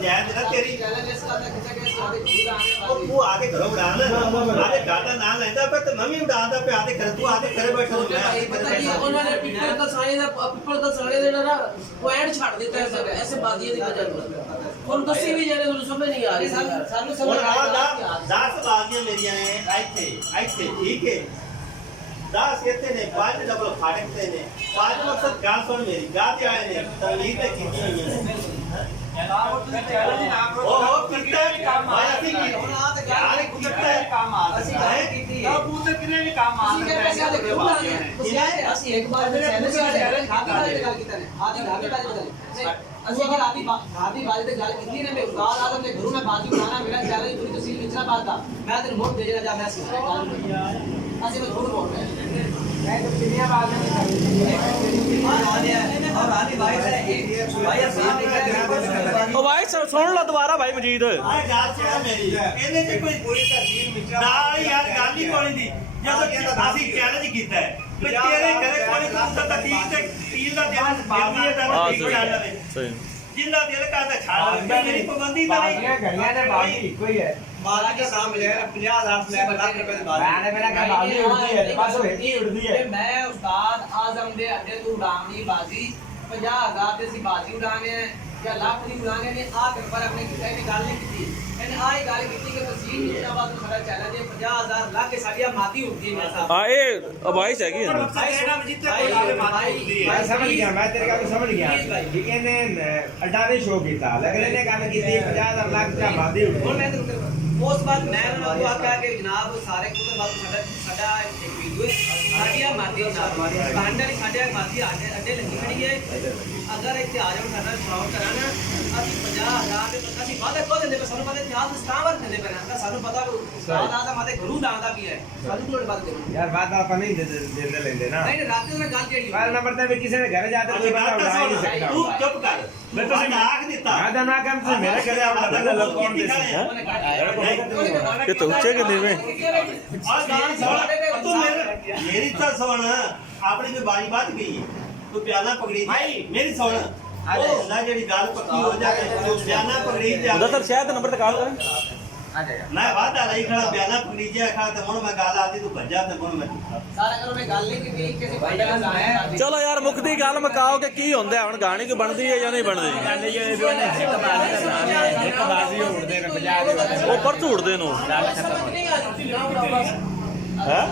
ਜਾਇਜ਼ ਨਾ ਤੇਰੀ ਚੈਲੰਜ ਇਸ ਕਰਦਾ ਕਿ ਸਾਡੇ ਘਰ ਆਣੇ ਉਹ ਤੂੰ ਆ ਕੇ ਘਰੋਂ ਉਡਾ ਨਾ ਆਦੇ ਗਾਦਾ ਨਾ ਲੈਂਦਾ ਪਰ ਤੇ ਮੈਂ ਵੀ ਉਡਾਉਂਦਾ ਪਿਆ ਆਦੇ ਘਰ ਤੂੰ ਆਦੇ ਘਰੇ ਬੈਠਾ ਛੋਟੇ ਭਾਈ ਪਤਾ ਕੀ ਉਹਨਾਂ ਨੇ ਪਿੱਪਲ ਦਾ ਸਾਲੇ ਦੇ ਨਾ ਪੁਆਇੰਟ ਛੱਡ ਦਿੱਤਾ ਹੈ ਐਸੇ ਬਾਜ਼ੀਆਂ ਦੀ ਵਜ੍ਹਾ ਤੋਂ ਹੁਣ ਤੁਸੀਂ ਵੀ ਜਿਹੜੇ ਤੁਹਾਨੂੰ ਸਮਝ ਨਹੀਂ ਆ ਰਹੀ ਸਾਨੂੰ ਸਮਝ ਹੁਣ ਆ ਆ 10 ਬਾਜ਼ੀਆਂ ਮੇਰੀਆਂ ਨੇ ਇੱਥੇ ਠੀਕ ਹੈ 10 ਇੱਥੇ ਨੇ 5 ਡਬਲ ਫਾੜਕ ਤੇ ਨੇ 5 ਮਕਸਦ ਗੱਲ ਸੁਣ ਮੇਰੀ ਗਾਹ ਤੇ ਆਏ ਨੇ ਤਮਲੀਦ ਤੇ ਕੀਤੀ ਹੋਈਆਂ ਨੇ ਉਹ ਕੀਤਾ ਕੰਮ ਆ ਅਸੀਂ ਹੁਣ ਆ ਤੇ ਗੱਲ ਕੀਤਾ ਕੰਮ ਆ ਅਸੀਂ ਗੱਲ ਕੀਤੀ ਹੈ ਕਬੂਤਰ ਕਿੰਨੇ ਵੀ ਕੰਮ ਆ ਤੁਸੀਂ ਕਹਿੰਦੇ ਪੈਸੇ ਦੇ ਕਿਉਂ ਲਾਗੇ ਤੁਸੀਂ ਆਏ ਅਸੀਂ ਇੱਕ ਵਾਰ ਚੈਲੰਜ ਖਾਦੀ ਗੱਲ ਕੀਤਾ ਨੇ ਆਦੀ ਖਾਦੀ ਗੱਲ ਅਸੀਂ ਅਗਰ ਆਦੀ ਬਾਜੀ ਤੇ ਗੱਲ ਕੀਤੀ ਨੇ ਮੈਂ ਉਸਤਾਦ ਆਦਮ ਦੇ ਗੁਰੂ ਮੈਂ ਬਾਜੀ ਬਣਾਣਾ ਮੇਰਾ ਚੈਲੰਜ ਪੂਰੀ ਤਸਵੀਰ ਵਿਚਣਾ ਬਾਤਾ ਮੈਂ ਤੈਨੂੰ ਵੋਟ ਦੇ ਦੇਣਾ ਜਾਂ ਮੈਂ ਅਸੀਂ ਮੈਂ ਝੂਠ ਬੋਲ ਰਿਹਾ ਮੈਂ ਤਾਂ ਕਿੰਨੀਆਂ ਬਾਜ਼ੀਆਂ ਨਹੀਂ और आदि भाई से भाई साहब ने ओ भाई सुन लो दोबारा भाई मजीद ਆ ਗੱਲ ਸੁਣਾ ਮੇਰੀ ਇਹਨੇ ਚ ਕੋਈ ਪੂਰੀ ਤਸਵੀਰ ਮਿਚਾ ਨਾਲ ਯਾਰ ਗੱਲ ਹੀ ਕੋਈ ਦੀ ਜਦੋਂ ਅਸੀਂ ਚੈਲੰਜ ਕੀਤਾ ਹੈ ਵੀ ਤੇਰੇ ਘਰੇ ਕੋਈ ਕਬੂਤਰ ਤਾਂ ਤੀਰ ਦਾ ਦਿਨ ਬਾਜ਼ੀਏ ਦਾ ਠੀਕ ਚੱਲ ਲਵੇ सही ਜਿੰਦਾ ਦਿਲ ਕਰਦਾ ਛਾੜ ਲਵੇ ਮੇਰੀ ਪਾਬੰਦੀ ਤਾਂ ਨਹੀਂ घड़ियां ने बाजी ਇੱਕੋ ਹੀ ਹੈ माला के सामने ले 50,000 ले 50 रुपए की बात मैंने मेरा कहा बाजी उड़ती है बस वो ही उड़ती है मैं उस्ताद आजम दे अड्डे तू उड़ानी बाजी 50,000 ਦੇ ਸੀ ਬਾਜੀ ਉਡਾਣੇ ਜਾਂ ਲੱਖ ਦੀ ਉਡਾਣੇ ਨੇ ਆ ਕਰ ਆਪਣੇ ਕਿਸੇ ਨੇ ਗੱਲ ਨਹੀਂ ਕੀਤੀ ਇਹਨੇ ਆਹ ਹੀ ਗੱਲ ਕੀਤੀ ਕਿ ਤਸੀਲ ਇਸਲਾਮਾਬਾਦ ਨੂੰ ਸਾਡਾ ਚੈਲੰਜ ਹੈ 50,000 ਲੱਖ ਕੇ ਸਾਡੀ ਮਾਦੀ ਹੁੰਦੀ ਹੈ ਮੇਰਾ हाँ ये अवाइस हैगी है मैं समझ गया मैं तेरे का समझ गया ठीक है ने अड्डा नहीं शो किया लेकिन ने गल की 50,000 लाख का मादी उड़ ਹੁਣ ਮੈਂ ਤੈਨੂੰ ਉਸ ਬਾਅਦ ਮੈਂ ਉਹਨਾਂ ਨੂੰ ਆਖਿਆ ਕਿ ਜਨਾਬ ਸਾਰੇ ਕੁੱਤਰ ਬਾਤ ਸਾਡਾ ਇੱਕ ਵੀਡੀਓ ਹੈ ਸਾਡੀਆਂ ਮਾਦੀ ਨਾਲ ਬਾਂਡਾ ਨਹੀਂ ਸਾਡੇ ਮਾਦੀ ਅੱਡੇ ਲੱਗੀ ਖੜੀ ਹੈ ਅਗਰ ਇੱਥੇ ਆ ਜਾਓ ਸਾਡਾ ਸ਼ੌਕ ਕਰਾਣਾ ਅਸੀਂ 50,000 ਦੇ ਅਸੀਂ ਵਾਅਦਾ ਕੋ ਦਿੰਦੇ ਪਰ ਸਾਨੂੰ ਪਤਾ ਇਤਿਹਾਸ ਸਟਾਵਰ ਦਿੰਦੇ ਪਰ ਸਾਨੂੰ ਪਤਾ ਸਾਡਾ ਦਾ ਮਾਤੇ ਗੁਰੂ ਦਾਦਾ ਵੀ ਹੈ ਸਾਨੂੰ ਥੋੜੀ ਬਾਤ ਕਰੋ यार बात आप नहीं दे लेंगे ना ਨਹੀਂ ਰਾਤ ਨੂੰ ਗੱਲ ਕਿਹੜੀ पहला नंबर तो किसी ने घर जाते कोई बंदा उड़ा ही नहीं सकता ਤੂੰ ਚੁੱਪ ਕਰ ਮੈਂ ਤਾਂ ਆਖ ਦਿੱਤਾ मैं तो ना कम से मेरे घर आप बंदा लोग कौन दे ये तो ऊंचे के नीवे मेरी तो सुन अपनी में बारी बात गई तू प्याला पकड़ी मेरी सुन ਉਹ ਹੁੰਦਾ ਜਿਹੜੀ ਗੱਲ ਪੱਕੀ ਹੋ ਜਾਵੇ ਬਿਆਨਾ ਪਕੜੀ ਜਾ उधर सर शायद नंबर तक कॉल करें ਮੈਂ ਵਾਦਾ ਲਈ ਖੜਾ ਬਿਆਨਾ ਪਕੜੀ ਜਾ ਖੜਾ ਤੇ ਹੁਣ ਮੈਂ ਗੱਲ ਆਦੀ ਤੂੰ ਭੱਜਾ ਤੇ ਹੁਣ ਮੈਂ ਸਾਰਾ ਕਰੋ ਮੈਂ ਗੱਲ ਨਹੀਂ ਕੀਤੀ ਕਿਸੇ ਭਾਈ ਦਾ ਆਇਆ चलो यार मुक्ति गल मुकाओ कि की होंदा है हुण गाणी कोई बनदी है या नहीं बनदी एक बाजी उड़ते ने 50 दे वो परसों उड़दे नु हैं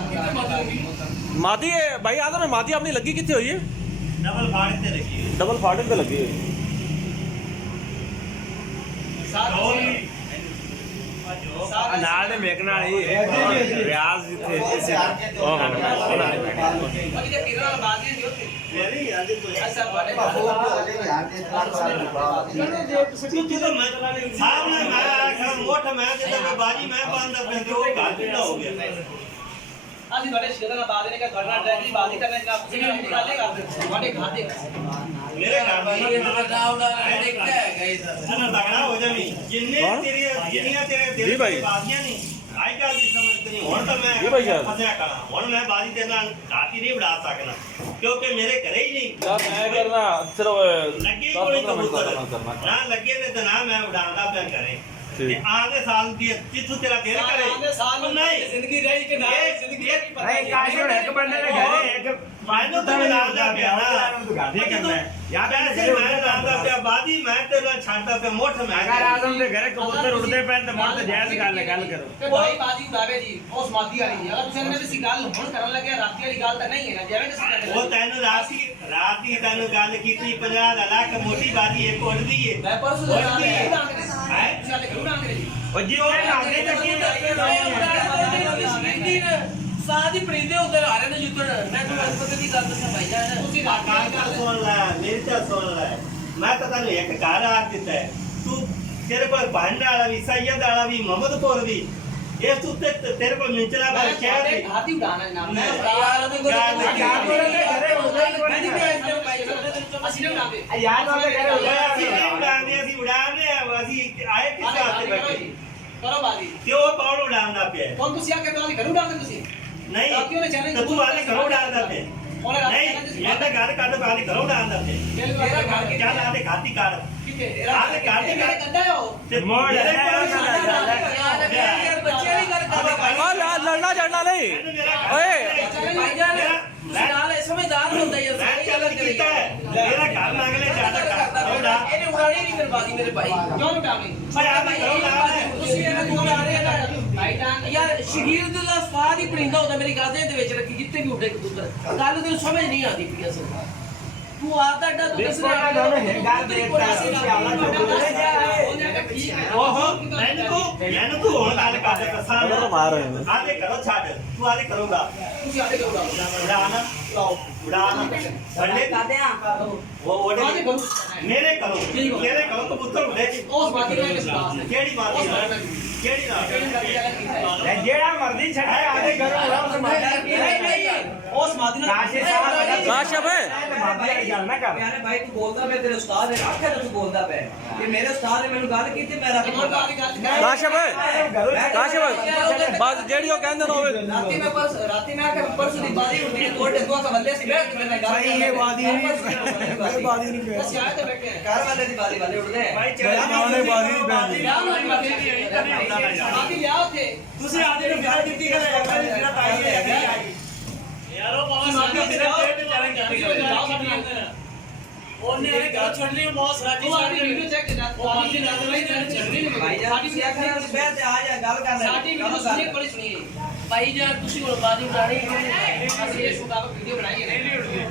मादी भाई आदम मादी अपनी लगी किथे हुई है ਡਬਲ ਫਾੜ ਤੇ ਰੱਖੀ डबल फाटक पे लगी हुई नाल दे मेकन वाली रियाज जिथे ਬਾਕੀ ਜੇ ਪੀਰਾਂ ਨਾਲ ਬਾਜ਼ੀਆਂ ਨਹੀਂ ਉੱਥੇ ਮੇਰੀ ਯਾਦ ਕੋਈ ਐਸਾ ਬੜੇ ਜਦੋਂ ਮੈਂ ਸਾਹਮਣੇ ਮੈਂ ਆਖਾਂ ਮੋਠ ਮੈਂ ਜਦੋਂ ਬਾਜੀ ਮੈਂ ਬੰਦਾ ਪੈਂਦੇ ਉਹ ਘਰ ਕਿੱਦਾਂ ਹੋ ਗਿਆ ਅਸੀਂ ਬੜੇ ਸ਼ੇਰਾਂ ਨਾਲ ਬਾਜ਼ੀ ਨੇ ਕਿ ਤੁਹਾਡਾ ਡੈਡੀ ਬਾਜ਼ੀ ਕਰਨੇ ਦਾ ਤੁਸੀਂ ਵੀ ਗੱਲ ਕਰਦੇ ਤੁਹਾਡੇ ਘਰ ਦੇ ਮੇਰੇ ਘਰ ਦਾ ਨਾ ਤਗੜਾ ਹੋ ਜਾਵੀਂ ਜਿੰਨੀਆਂ ਤੇਰੇ ਜੀ ਦਿਲ ਭਾਈ। ਦੀ ਬਾਜ਼ੀਆਂ ਨਹੀਂ ਆਈ ਗੱਲ ਦੀ ਸਮਝ ਨਹੀਂ ਹੁਣ ਤਾਂ ਜੀ ਭਾਈ ਮੈਂ ਸਾਹਿਬ। ਫਸਿਆ ਕਰਾਂ ਹੁਣ ਮੈਂ ਬਾਜ਼ੀ ਦੇ ਨਾਲ ਘਾਟੀ ਨਹੀਂ ਉਡਾ ਸਕਦਾ ਕਿਉਂਕਿ ਮੇਰੇ ਘਰੇ ਹੀ ਨਹੀਂ यार मैं करना सिर्फ ਲੱਗੇ ਕੋਈ ਕਬੂਤਰ ਨਾ ਲੱਗੇ ਨੇ ਤਾਂ ਨਾ ਮੈਂ ਉਡਾਉਂਦਾ ਪਿਆ ਘਰੇ ਤੇ ਆਗੇ ਸਾਲ ਦੀ ਜਿੱਥੋਂ ਤੇਰਾ ਦਿਲ ਕਰੇ ਉਹ ਨਹੀਂ ਜ਼ਿੰਦਗੀ ਰਹੀ ਕਿ ਨਾ ਜ਼ਿੰਦਗੀ ਦਾ ਕੀ ਪਤਾ ਨਹੀਂ ਕਾਸ਼ ਹੁਣ ਇੱਕ ਬੰਦੇ ਦੇ ਘਰੇ ਇੱਕ ਮੈਨੂੰ ਤਾਂ ਲਾਉਂਦਾ ਪਿਆ ਨਾ ਤੂੰ ਗਾਦੇ ਕਰਨਾ ਯਾਦ ਵੈਸੇ ਮੈਂ ਲਾਉਂਦਾ ਪਿਆ ਬਾਦੀ ਮੈਂ ਤੇਰਾ ਛੱਡਦਾ ਪਿਆ ਮੁੱਠ ਮੈਂ ਅਗਰ ਆਜ਼ਮ ਦੇ ਘਰੇ ਕਬੂਤਰ ਉੱਡਦੇ ਪੈਣ ਤੇ ਮੁੜ ਤੇ ਜਾਇਜ਼ ਗੱਲ ਕਰੋ ਤੇ ਭਾਈ ਬਾਜੀ ਉਡਾਵੇ ਜੀ ਉਸ ਮਾਦੀ ਵਾਲੀ ਜੀ ਅਗਰ ਤੁਸੀਂ ਮੇਰੇ ਸੀ ਗੱਲ ਹੁਣ ਕਰਨ ਲੱਗੇ ਰਾਤੀ ਵਾਲੀ ਗੱਲ ਤਾਂ ਨਹੀਂ ਹੈ ਨਾ ਜਿਵੇਂ ਤੁਸੀਂ ਕਹਿੰਦੇ ਉਹ ਤੈਨੂੰ ਰਾਤੀ ਤੈਨੂੰ ਗੱਲ ਕੀਤੀ 50 ਲੱਖ ਮੋਟੀ ਬਾਦੀ ਇੱਕ ਉੱਡਦੀ ਏ ਮੈਂ ਪਰਸੋਂ ਦੇ ਨਾਲ ਉੱਡਦੀ ਏ ਹੈ ਤੁਸੀਂ ਆਲੇ ਕਰੋ ਨਾ ਅੰਗਰੇਜ਼ੀ ਉਹ ਜਿੱਥੇ ਨਾਦੇ ਚੱਕੀ ਸਾਦੀ ਪ੍ਰਿੰਦੇ ਉਧਰ ਆ ਰਹੇ ਨੇ ਜਿੱਦਣ ਮੈਂ ਤੁਹਾਨੂੰ ਪਤਾ ਦੀ ਗੱਲ ਦੱਸਾਂ ਭਾਈ ਜਾਨ ਤੁਸੀਂ ਗੱਲ ਸੁਣ ਲੈ ਮੇਰੀ ਤਾਂ ਸੁਣ ਲੈ ਮੈਂ ਤਾਂ ਤੈਨੂੰ ਇੱਕ ਘਰ ਆ ਦਿੱਤਾ ਹੈ। ਤੂੰ ਤੇਰੇ ਕੋਲ ਭਾਂਡਾ ਵਾਲਾ ਵੀ ਸੈਯਦ ਵਾਲਾ ਵੀ ਮੁਹੰਮਦਪੁਰ ਵੀ ਇਸ ਤੋਂ ਤੇ ਤੇਰੇ ਕੋਲ ਮਿੰਚਲਾ ਦਾ ਸ਼ਹਿਰ ਵੀ ਹਾਥੀ ਉਡਾਣਾ ਨਾਮ ਹੈ ਯਾਰ ਉਹਦੇ ਕੋਲ ਅਸੀਂ ਨਾ ਉਡਾਵੇ ਯਾਦ ਉਹਦੇ ਘਰੇ ਅਸੀਂ ਨਹੀਂ ਉਡਾਉਂਦੇ ਅਸੀਂ ਉਡਾਉਂਦੇ ਆ ਅਸੀਂ ਆਏ ਕਿਸ ਵਾਸਤੇ ਬੈਠੇ ਕਰੋ ਬਾਜੀ ਤੇ ਉਹ ਕੌਣ ਉਡਾਉਂਦਾ ਪਿਆ ਕੌਣ ਤੁਸੀਂ ਆ ਕੇ ਪਹਿਲਾਂ ਘਰ ਉਡਾਉਂਦੇ ਤੁਸੀਂ ਨਹੀਂ ਰਾਤੀ ਉਹਨੇ ਚੈਲੰਜ ਤੇ ਤੂੰ ਆਲੇ ਘਰੋਂ ਉਡਾਉਂਦਾ ਪਿਆ ਉਹਨੇ ਰਾਤੀ ਨਹੀਂ ਮੈਂ ਤਾਂ ਗੱਲ ਕੱਢ ਬਾਲੀ ਘਰੋਂ ਉਡਾਉਂਦਾ ਪਿਆ ਮੇਰਾ ਘਰ ਕੇ ਚੱਲ ਆਦੇ ਖਾਤੀ ਕਰ ਕਿੱਥੇ ਆਲੇ ਘਰ ਦੀ ਗੱਲ ਕੰਡਾ ਹੋ ਤੇ ਮੋੜ ਲੈ ਯਾਰ ਬੱਚੇ ਦੀ ਗੱਲ ਕਰ ਭਾਈ ਆ ਲੜਨਾ ਝੜਨਾ ਨਹੀਂ ਓਏ ਭਾਈ ਜਾਨ ਤੁਸੀਂ ਨਾਲ ਸਮਝਦਾਰ ਹੁੰਦਾ ਯਾਰ ਮੈਂ ਚੱਲ ਕੀਤਾ ਹੈ ਮੇਰਾ ਘਰ ਮੰਗਲੇ ਜ਼ਿਆਦਾ ਕਰ ਉਡਾ ਇਹਨੇ ਉਡਾਣੀ ਨਹੀਂ ਕਰਵਾਦੀ ਮੇਰੇ ਭਾਈ ਕਿਉਂ ਉਡਾਵਣੀ ਭਾਈ ਆਦੇ ਘਰੋਂ ਉਡਾਉਂਦਾ ਤੁਸੀਂ ਇਹਨਾਂ ਨੂੰ ਉਡਾ ਰਹੇ ਨਾ ਭਾਈ ਜਾਨ ਯਾਰ ਸ਼ਹੀਦ ਦੇ ਸਵਾਦ ਹੀ ਪਰਿੰਦਾ ਹੁੰਦਾ ਮੇਰੀ ਗੱਲ ਦੇ ਵਿੱਚ ਰੱਖੀ ਜਿੱਥੇ ਵੀ ਉੱਡੇ ਕਬੂਤਰ ਗੱਲ ਤੈਨੂੰ ਸਮਝ ਨਹੀਂ ਆਦੀ ਪਈ ਅਸਲ ਤੂੰ ਆਪਦਾ ਅੱਡਾ ਤੂੰ ਦੇਖੋ ਨਾ ਦੋਨੇ ਹਿੰਗਾ ਦੇਤਾ ਤੁਸੀਂ ਆਲਾ ਚੁੱਕਦੇ ਜਾ ਓਹੋ ਮੈਨੂੰ ਤੂੰ ਹੁਣ ਗੱਲ ਕਰ ਦੱਸਾਂ ਆਦੇ ਘਰੋਂ ਛੱਡ ਤੂੰ ਆਦੇ ਕਰੋਗਾ ਤੁਸੀਂ ਆਡੇ ਕਰੋ ਉਡਾਣਾ ਉਡਾਣਾ ਬੰਦੇ ਉਹ ਉਹਦੇ ਮੇਰੇ ਕਰੋ ਤੇਰੇ ਕਰੋ ਕਬੂਤਰ ਉੱਡੇ ਉਸ ਬਾਕੀ ਦਾ ਵਿਸ਼ਵਾਸ ਹੈ ਕਿਹੜੀ ਬਾਤ ਹੈ ਕਿਹੜੀ ਨਾ ਜਿਹੜਾ ਮਰਜ਼ੀ ਛੱਡੇ ਆਦੇ ਘਰੋਂ ਉਸ ਮਾਦਾ ਕੀ ਨਹੀਂ ਉਸ ਮਾਦੀ ਨਾਲ ਕਾਸ਼ੇ ਸਾਹਿਬ ਕਾਸ਼ਫ ਮਾਦੀ ਵਾਲੀ ਗੱਲ ਨਾ ਕਰ ਪਿਆਰੇ ਭਾਈ ਤੂੰ ਬੋਲਦਾ ਪਿਆ ਤੇਰੇ ਉਸਤਾਦ ਨੇ ਆਖਿਆ ਤੂੰ ਬੋਲਦਾ ਪਿਆ ਕਿ ਮੇਰੇ ਉਸਤਾਦ ਨੇ ਮੈਨੂੰ ਗੱਲ ਕੀਤੀ ਮੈਂ ਰੱਖ ਇੱਕ ਵਾਰੀ ਗੱਲ ਕਰ ਕਾਸ਼ਫ ਬਸ ਜਿਹੜੀ ਉਹ ਕਹਿੰਦੇ ਨੇ ਹੋਵੇ ਰਾਤੀ ਮੈਂ ਕਿ ਪਰਸੋਂ ਦੀ ਬਾਦੀ ਹੁੰਦੀ ਹੈ ਕੋਟ ਦੇ ਦੋ ਕਮਲੇ ਸੀ ਬੈਠ ਕੇ ਮੈਂ ਗੱਲ ਸਹੀ ਇਹ ਬਾਦੀ ਨਹੀਂ ਬਾਦੀ ਨਹੀਂ ਅਸੀਂ ਆਏ ਤੇ ਬੈਠੇ ਹਾਂ ਘਰ ਵਾਲੇ ਦੀ ਬਾਦੀ ਵਾਲੇ ਉੱਡਦੇ ਆ ਭਾਈ ਚਲਾ ਉਹਨੇ ਬਾਦੀ ਨਹੀਂ ਪੈਂਦੀ ਲਿਆਓ ਨਾ ਬਾਕੀ ਲਿਆਓ ਤੇ ਤੁਸੀਂ ਆਦੇ ਨੂੰ ਵਿਆਹ ਕੀਤੀ ਕਰੇ ਅਗਲੇ ਦੀ ਸਿਰਤ ਆਈ ਹੈ ਯਾਰੋ ਪਾਵਾ ਸਾਡੇ ਸਿਰ ਤੇ ਚੈਲੰਜ ਕੀਤੀ ਕਰੇ ਉਹਨੇ ਇਹ ਗੱਲ ਛੱਡ ਲਈ ਬਹੁਤ ਸਰਾਜੀ ਉਹ ਆਪਣੀ ਵੀਡੀਓ ਚੈੱਕ ਕਰ ਉਹ ਆਪਣੀ ਨਜ਼ਰ ਨਹੀਂ ਚੱਲਣੀ ਭਾਈ ਜਾਨ ਤੁਸੀਂ ਆਖਿਆ ਕਿ ਬੈਠ ਤੇ ਆ ਜਾ ਗੱਲ ਕਰ ਲੈ ਸਾਡੀ ਵੀਡੀਓ ਸੁਣੀਏ ਕੋਲ ਸੁਣੀਏ ਭਾਈ ਜਾਨ ਤੁਸੀਂ ਹੁਣ ਬਾਜੀ ਉਡਾਣੀ ਅਸੀਂ ਇਸ ਮੁਤਾਬਕ ਵੀਡੀਓ ਬਣਾਈ ਹੈ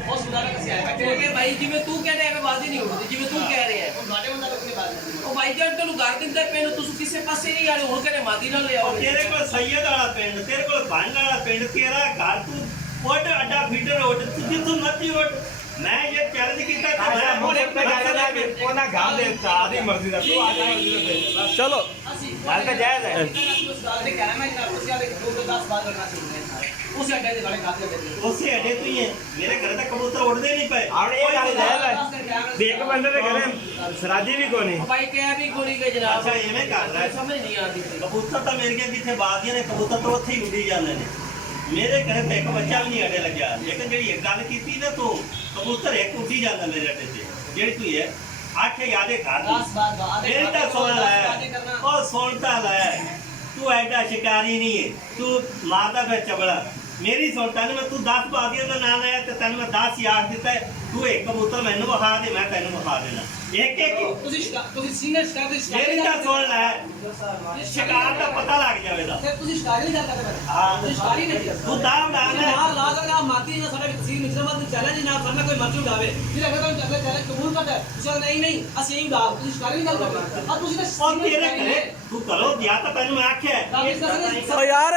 ਉਸ ਮੁਤਾਬਕ ਅਸੀਂ ਆਏ ਬੈਠੇ ਕਿਉਂਕਿ ਭਾਈ ਜਿਵੇਂ ਤੂੰ ਕਹਿ ਰਿਹਾ ਐਵੇਂ ਬਾਜੀ ਨਹੀਂ ਉੱਡਦੀ ਜਿਵੇਂ ਤੂੰ ਕਹਿ ਰਿਹਾ ਹੁਣ ਤੁਹਾਡੇ ਮੁਤਾਬਕ ਨਹੀਂ ਬਾਤ ਉਹ ਭਾਈ ਜਾਨ ਤੈਨੂੰ ਘਰ ਦਿੰਦਾ ਪੈਨ ਤੁਸੀਂ ਕਿਸੇ ਪਾਸੇ ਨਹੀਂ ਆਲੇ ਹੁਣ ਕਹਿੰਦੇ ਮਾਦੀ ਨਾਲ ਲਿਆਓ ਤੇਰੇ ਕੋਲ ਸੈਯਦ ਵਾਲਾ ਪਿੰਡ ਤੇਰੇ ਕੋਲ ਭੰਡ ਵਾਲਾ ਪਿੰਡ ਤੇਰਾ ਘਰ ਤੂੰ ਉੱਡ ਅੱਡਾ ਫੀਡਰ ਉੱਡ ਤੂੰ ਜਿੱਥੋਂ ਮਰਜ਼ੀ ਉੱਡ ਮੈਂ ਇਹ ਚੈਲੰਜ ਕੀਤਾ ਤੇ ਮੈਂ ਹੁਣ ਇੱਕ ਗੱਲ ਹੈ ਕਿ ਉਹਨਾਂ ਗਾਲ ਦੇ ਆਦੀ ਮਰਜ਼ੀ ਦਾ ਤੂੰ ਆਦੀ ਮਰਜ਼ੀ ਦਾ ਚਲੋ ਅਸੀਂ ਗੱਲ ਤਾਂ ਜਾਇਜ਼ ਹੈ ਉਸ ਗੱਲ ਦੇ ਕਹਿਣਾ ਮੈਂ ਨਾ ਤੁਸੀਂ ਆਦੇ ਘਰੋਂ ਤੋਂ 10 ਬਾਅਦ ਕਰਨਾ ਚਾਹੀਦਾ ਉਸ ਅੱਡੇ ਦੇ ਵਾਲੇ ਖਾਤੇ ਦੇ ਉਸੇ ਅੱਡੇ ਤੋਂ ਹੀ ਹੈ ਮੇਰੇ ਘਰੇ ਤਾਂ ਕਬੂਤਰ ਉੱਡਦੇ ਨਹੀਂ ਪਏ ਆਉਣ ਇਹ ਗੱਲ ਜਾਇਜ਼ ਹੈ ਵੀ ਇੱਕ ਬੰਦੇ ਦੇ ਘਰੇ ਸਰਾਜੀ ਵੀ ਕੋਈ ਨਹੀਂ ਭਾਈ ਕਹਿ ਵੀ ਗੋਲੀ ਗਏ ਜਨਾਬ ਅੱਛਾ ਐਵੇਂ ਕਰ ਲੈ ਸਮਝ ਨਹੀਂ ਆਦੀ ਕਬੂਤਰ ਤਾਂ ਮੇਰੇ ਕੋਲ ਜਿੱਥੇ ਬਾਜ਼ੀਆਂ ਨੇ ਕਬੂਤਰ ਤਾਂ ਉੱਥੇ ਹੀ ਉੱਡੀ ਜਾਂਦੇ ਨੇ ਮੇਰੇ ਘਰੇ ਤਾਂ ਇੱਕ ਬੱਚਾ ਵੀ ਨਹੀਂ ਅੱਡੇ ਲੱਗਿਆ ਲੇਕਿਨ ਜਿਹੜੀ ਇੱਕ ਗੱਲ ਕੀਤੀ ਨਾ ਤੂੰ ਕਬੂਤਰ ਇੱਕ ਉੱਡੀ ਜਾਂਦਾ ਮੇਰੇ ਅੱਡੇ ਤੇ ਜਿਹੜੀ ਤੂੰ ਹੈ ਆਖੇ ਯਾਦੇ ਕਰ 10 ਬਾਅਦ ਇਹ ਤਾਂ ਸੁਣ ਲੈ ਉਹ ਸੁਣਤਾ ਲੈ ਤੂੰ ਐਡਾ ਸ਼ਿਕਾਰੀ ਨਹੀਂ ਹੈ ਤੂੰ ਮਾਰਦਾ ਫਿਰ ਚਬੜਾ ਮੇਰੀ ਸੁਣ ਤੈਨੂੰ ਮੈਂ ਤੂੰ 10 ਬਾਜ਼ੀਆਂ ਦਾ ਨਾਮ ਆਇਆ ਤੇ ਤੈਨੂੰ ਮੈਂ 10 ਯਾਦ ਦਿੱਤਾ ਤੂੰ ਇੱਕ ਕਬੂਤਰ ਮੈਨੂੰ ਵਿਖਾ ਦੇ ਮੈਂ ਤੈਨੂੰ ਵਿਖਾ ਦੇਣਾ ਇੱਕ ਤੁਸੀਂ ਸੀਨੀਅਰ ਸਟਾਰ ਦੇ ਮੇਰੀ ਤਾਂ ਸੁਣ ਲੈ ਸ਼ਿਕਾਰ ਦਾ ਪਤਾ ਲੱਗ ਜਾਵੇਗਾ ਤੁਸੀਂ ਸ਼ਿਕਾਰੀ ਨਹੀਂ ਕਰਦੇ ਮੈਂ ਹਾਂ ਤੁਸੀਂ ਸ਼ਿਕਾਰੀ ਨਹੀਂ ਤੂੰ ਦਾਮ ਡਾਲ ਲੈ ਨਾਲ ਲਾ ਦੇਗਾ ਮਾਤੀ ਨਾ ਸਾਡੇ ਤਸਵੀਰ ਮਿਸਰਮਤ ਨੂੰ ਚੈਲੰਜ ਨਾ ਕਰਨਾ ਕੋਈ ਮਰਜ਼ੀ ਉਡਾਵੇ ਜਿਹੜਾ ਕਹਿੰਦਾ ਚੱਲੇ ਚੈਲੰਜ ਕਬੂਲ ਕਰਦਾ ਤੁਸੀਂ ਨਹੀਂ ਅਸੀਂ ਇਹੀ ਉਡਾ ਤੁਸੀਂ ਸ਼ਿਕਾਰੀ ਨਹੀਂ ਗੱਲ ਕਰਦੇ ਆ ਤੁਸੀਂ ਤਾਂ ਉਹ ਤੇਰੇ ਘਰੇ ਤੂੰ ਕਰੋ ਦਿਆ ਤਾਂ ਤੈਨੂੰ ਮੈਂ ਆਖਿਆ ਓ ਯਾਰ